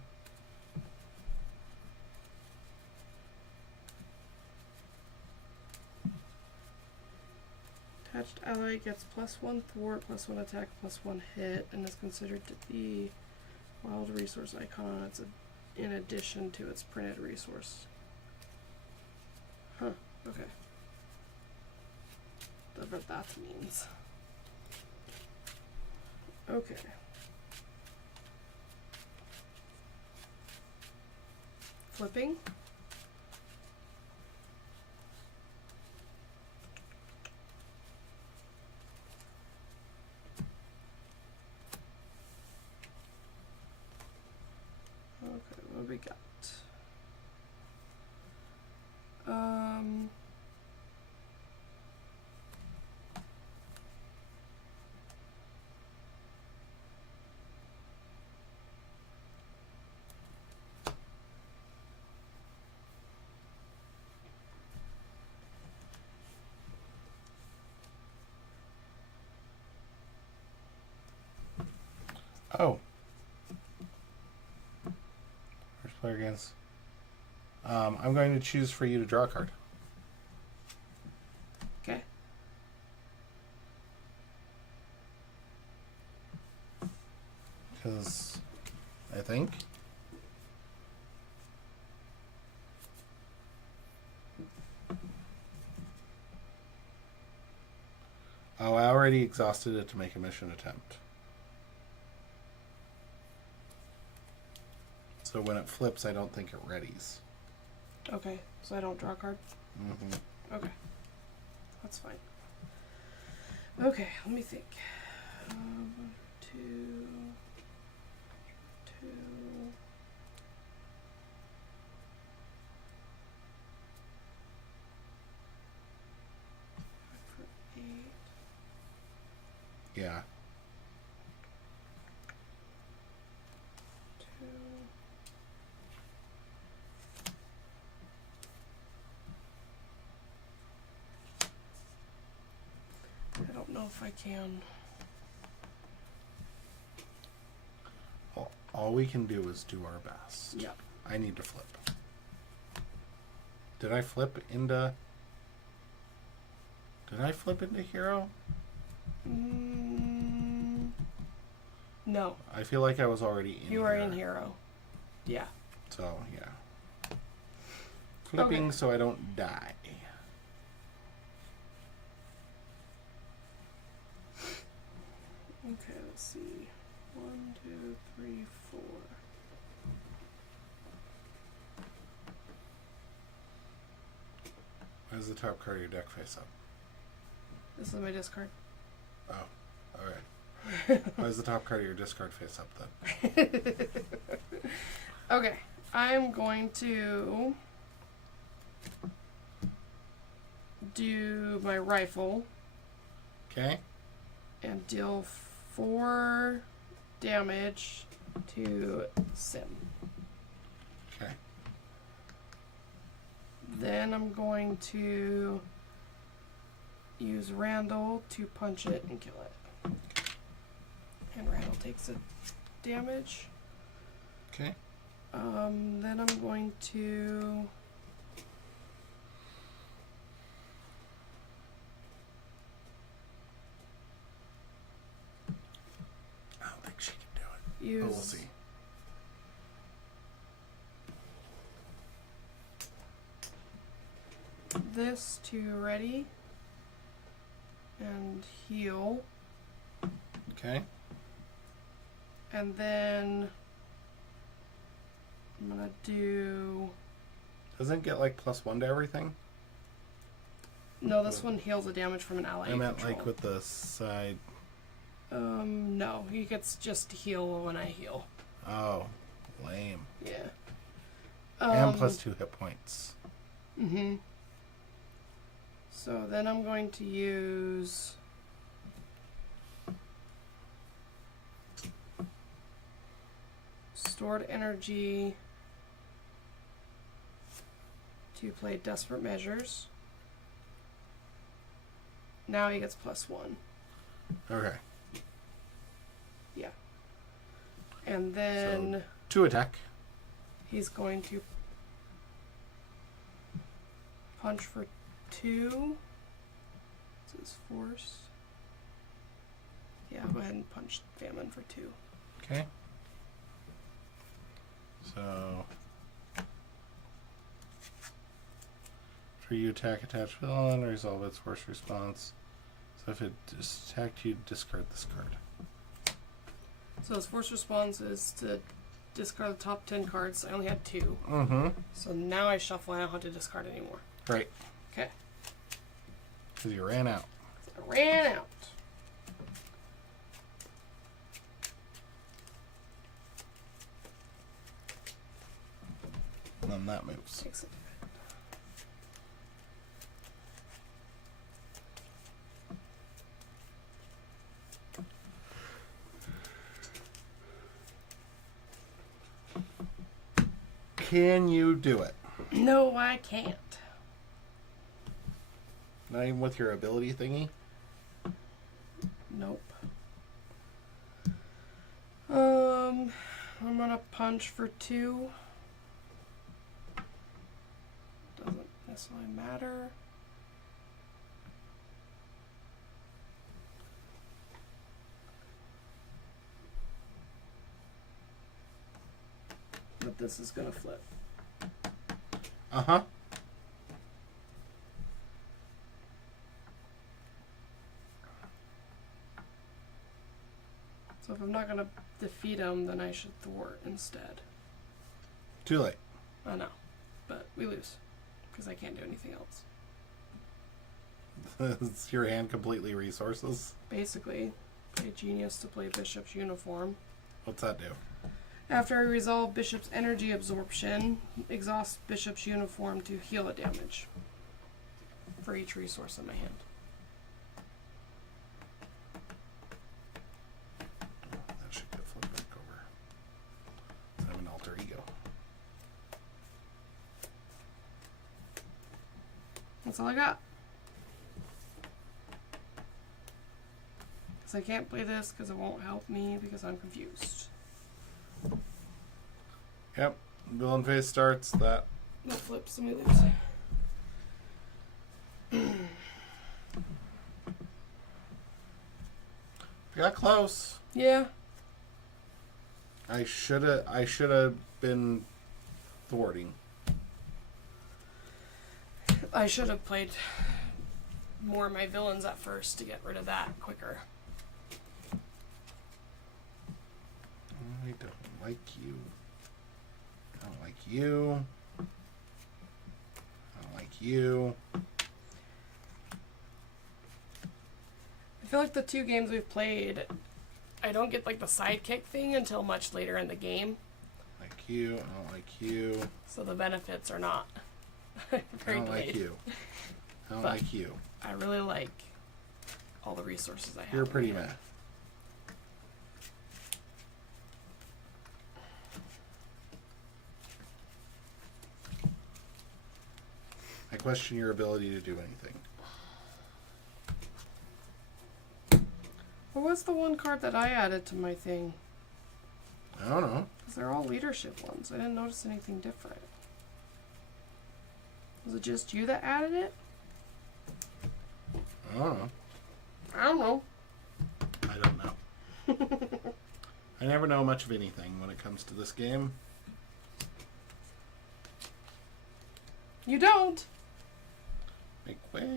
Attached ally gets +1 thwart, +1 attack, +1 hit, and is considered to be wild resource icon. It's in addition to its printed resource. Huh. Okay. Whatever that means. Okay. Flipping. Okay, what do we got? Oh. First player against. I'm going to choose for you to draw a card. Okay. Because I think. Oh, I already exhausted it to make a mission attempt. So when it flips, I don't think it readies. Okay, so I don't draw a card? Mm-hmm. Okay. That's fine. Okay, let me think. Two. For 8. Yeah. 2. I don't know if I can. All we can do is do our best. Yep. I need to flip. Did I flip into hero? No. I feel like I was already in You are in hero. Yeah. So, yeah. Flipping so I don't die. Okay, let's see. 1, 2, 3, 4. Why does the top card of your deck face up? This is my discard. Oh, alright. Why does the top card of your discard face up then? Okay, I'm going to do my rifle Okay. and deal 4 damage to Sim. Okay. Then I'm going to use Randall to punch it and kill it. And Randall takes a damage. Okay. Then I'm going to I don't think she can do it. use But we'll see. this to ready and heal. Okay. And then I'm gonna do. Doesn't it get like +1 to everything? No, this one heals the damage from an ally. I meant control. like with the side. No, he gets just to heal when I heal. Oh, lame. Yeah. And +2 hit points. Mm-hmm. So then I'm going to use stored energy to play Desperate Measures. Now he gets +1. Okay. Yeah. And then So, 2 attack. he's going to punch for 2. This is force. Yeah, I'll go ahead and punch Famine for 2. Okay. So, for you attack attached villain, resolve its force response. So if it attacked you, discard this card. So his force response is to discard the top 10 cards. I only had 2. Mm-hmm. So now I shuffle. I don't have to discard anymore. Right. Okay. Because you ran out. I ran out. And then that moves. Takes it. Can you do it? No, I can't. Not even with your ability thingy? Nope. I'm gonna punch for 2. Doesn't necessarily matter. But this is gonna flip. Uh-huh. So if I'm not gonna defeat him, then I should thwart instead. Too late. I know, but we lose because I can't do anything else. Is your hand completely resources? Basically, Pay Genius to play Bishop's Uniform. What's that do? After I resolve Bishop's energy absorption, exhaust Bishop's Uniform to heal a damage for each resource in my hand. That should get flipped back over. I have an alter ego. That's all I got. Because I can't play this because it won't help me because I'm confused. Yep. Villain phase starts. That. No flips, and we lose. Got close. Yeah. I should have been thwarting. I should have played more of my villains at first to get rid of that quicker. I don't like you. I don't like you. I don't like you. I feel like the 2 games we've played, I don't get like the sidekick thing until much later in the game. Like you. I don't like you. So the benefits are not very I don't great. like you. I don't But like you. I really like all the resources I have. You're in pretty my hand. mad. I question your ability to do anything. What was the one card that I added to my thing? I don't know. Because they're all leadership ones. I didn't notice anything different. Was it just you that added it? I don't know. I don't know. I don't know. I never know much of anything when it comes to this game. You don't. Make way,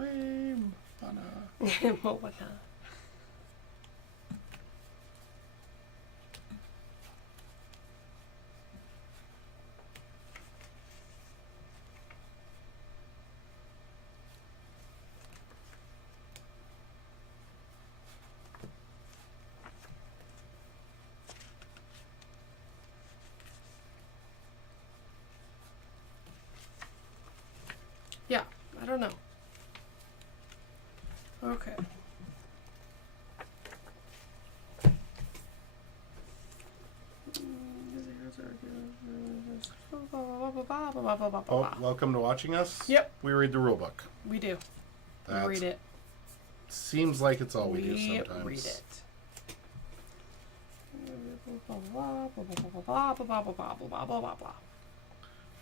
Mofana. Well, what not? Yeah, I don't know. Okay. Oh, welcome to watching us. Yep. We read the rule book. We do. We That read it. seems like it's all we do We sometimes. read it.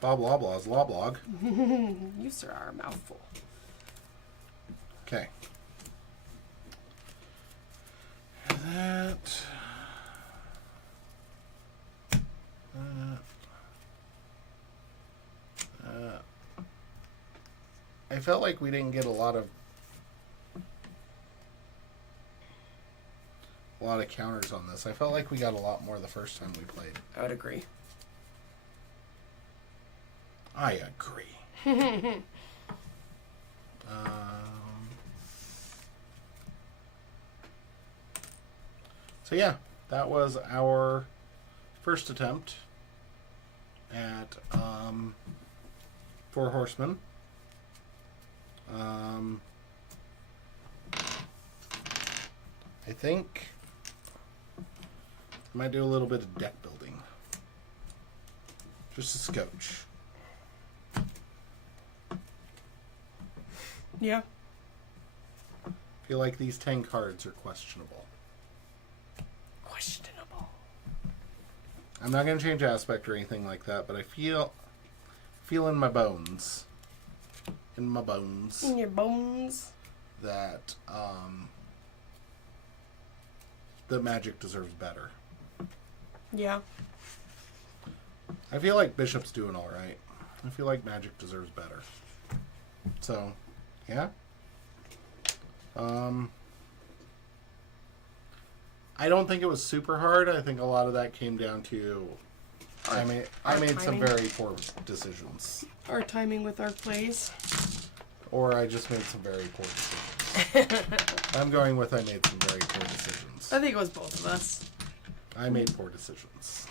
Blah blah blah is law blog. You, sir, are a mouthful. Okay. That. I felt like we didn't get a lot of counters on this. I felt like we got a lot more the first time we played. I would agree. I agree. So yeah, that was our first attempt at 4 Horsemen. I think I might do a little bit of deck building. Just a scotch. Yeah. Feel like these 10 cards are questionable. Questionable. I'm not going to change aspect or anything like that, but I feel in my bones. In my bones. In your bones. That that Magik deserves better. Yeah. I feel like Bishop's doing all right. I feel like Magik deserves better. So, yeah. I don't think it was super hard. I think a lot of that came down to I made some timing. very poor decisions. Our timing with our plays. Or I just made some very poor decisions. I'm going with I made some very poor decisions. I think it was both of us. I made poor decisions.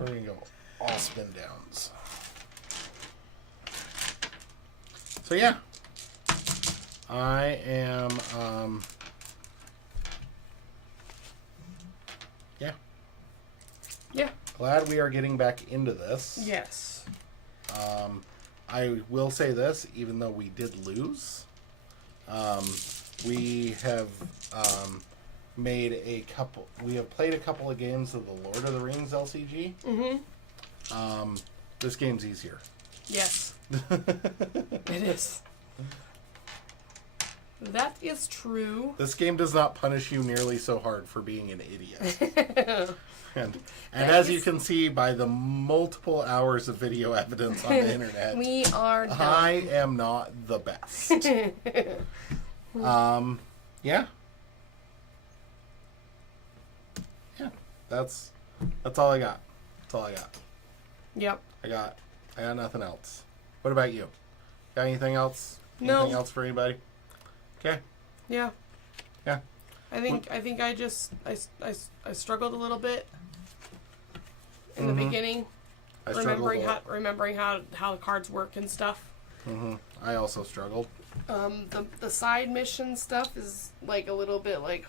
We're going to go all spin downs. So yeah. I am, yeah. Yeah. Glad we are getting back into this. Yes. I will say this, even though we did lose, we have we have played a couple of games of the Lord of the Rings LCG. Mm-hmm. This game's easier. Yes. It is. That is true. This game does not punish you nearly so hard for being an idiot. And as you can see by the multiple hours of video evidence on the internet, we are dumb. I am not the best. Yeah. Yeah. That's all I got. That's all I got. Yep. I got nothing else. What about you? Got anything else? No. Anything else for anybody? Okay. Yeah. Yeah. I think I just I struggled a little bit in the beginning, remembering how the cards work and stuff. I also struggled. The side mission stuff is like a little bit like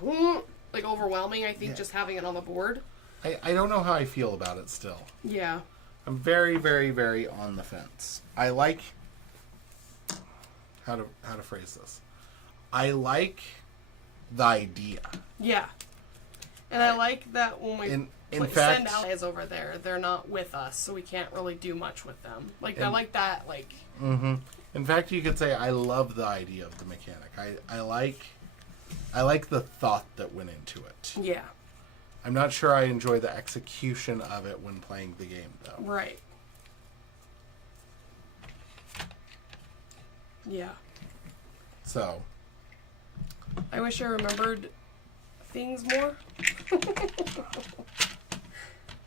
overwhelming. I think just having it on the board. I don't know how I feel about it still. Yeah. I'm very, very, very on the fence. I like how to phrase this. I like the idea. Yeah. And I like that when we in fact, send allies over there, they're not with us, so we can't really do much with them. Like I like that. Like. Mm-hmm. In fact, you could say I love the idea of the mechanic. I like the thought that went into it. Yeah. I'm not sure I enjoy the execution of it when playing the game, though. Right. Yeah. So. I wish I remembered things more.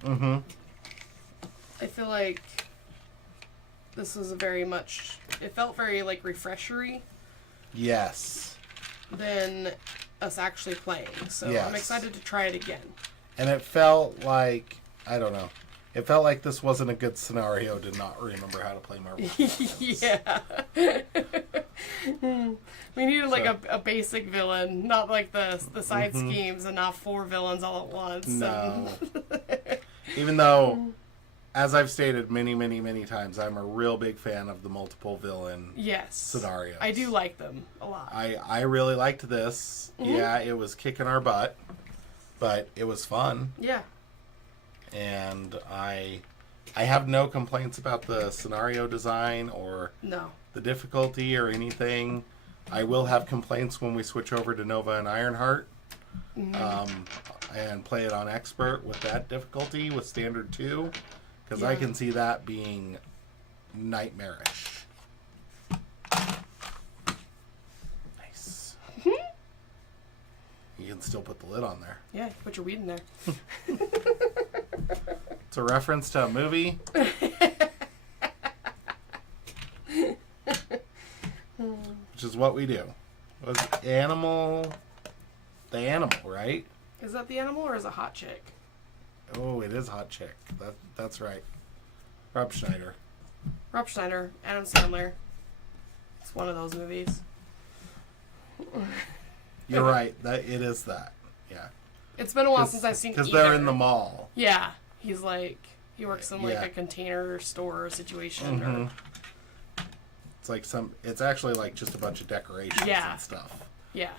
Mm-hmm. I feel like this was it felt very like refreshery. Yes. Than us actually playing. So yes. I'm excited to try it again. And it felt like, I don't know, it felt like this wasn't a good scenario to not remember how to play Marvel. Yeah. We needed like a basic villain, not like the side schemes and not 4 villains all at once. No. Even though, as I've stated many, many, many times, I'm a real big fan of the multiple villain scenarios. I do like them a lot. I really liked this. Yeah, it was kicking our butt, but it was fun. Yeah. And I have no complaints about the scenario design or the difficulty or anything. I will have complaints when we switch over to Nova and Ironheart and play it on Expert with that difficulty with Standard 2, because I can see that being nightmarish. Nice. You can still put the lid on there. Yeah, put your weed in there. It's a reference to a movie. Which is what we do. Was the animal, right? Is that the animal or is it Hot Chick? Oh, it is Hot Chick. That's right. Rob Schneider. Adam Sandler. It's one of those movies. You're right. It is that. Yeah. It's been a while since I've seen because they're in the mall. Yeah. He's like, he works in like a container store situation. Or... It's actually like just a bunch of decorations and stuff. Yeah.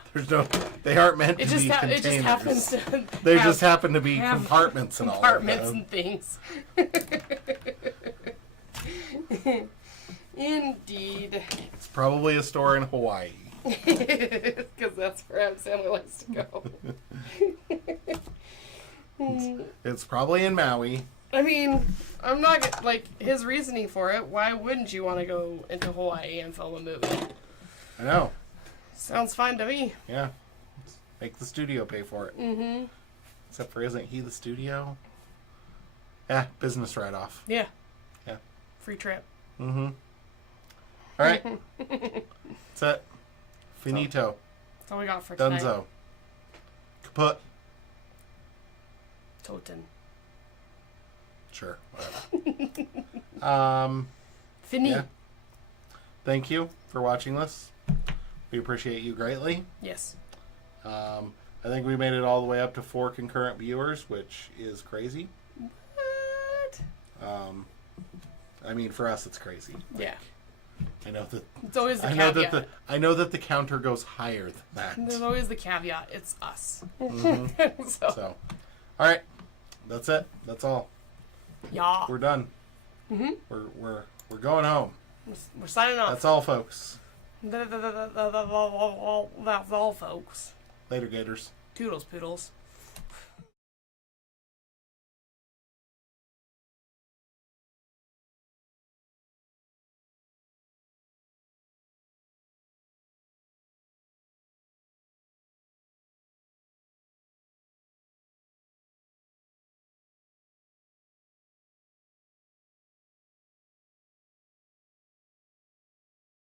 They aren't meant to be containers. It just happens to they just happen to be compartments and all of them. Compartments and things. Indeed. It's probably a store in Hawaii. Because that's where Adam Sandler likes to go. It's probably in Maui. I mean, I'm not like his reasoning for it. Why wouldn't you want to go into Hawaii and film a movie? I know. Sounds fine to me. Yeah. Make the studio pay for it. Mm-hmm. Except for, isn't he the studio? Yeah, business write-off. Yeah. Yeah. Free trip. Mm-hmm. All right. That's it. Finito. That's all we got for tonight. Dunzo. Kaput. Toten. Sure. Whatever. Fini. Yeah. Thank you for watching this. We appreciate you greatly. Yes. I think we made it all the way up to 4 concurrent viewers, which is crazy. What? I mean, for us, it's crazy. Yeah. I know that. It's always the I know caveat. that I know that the counter goes higher than that. There's always the caveat. It's us. Mm-hmm. So, all right, that's it. That's all. Yeah. We're done. Mm-hmm. We're going home. We're signing off. That's all, folks. That's all, folks. Later, Gators. Toodles, poodles.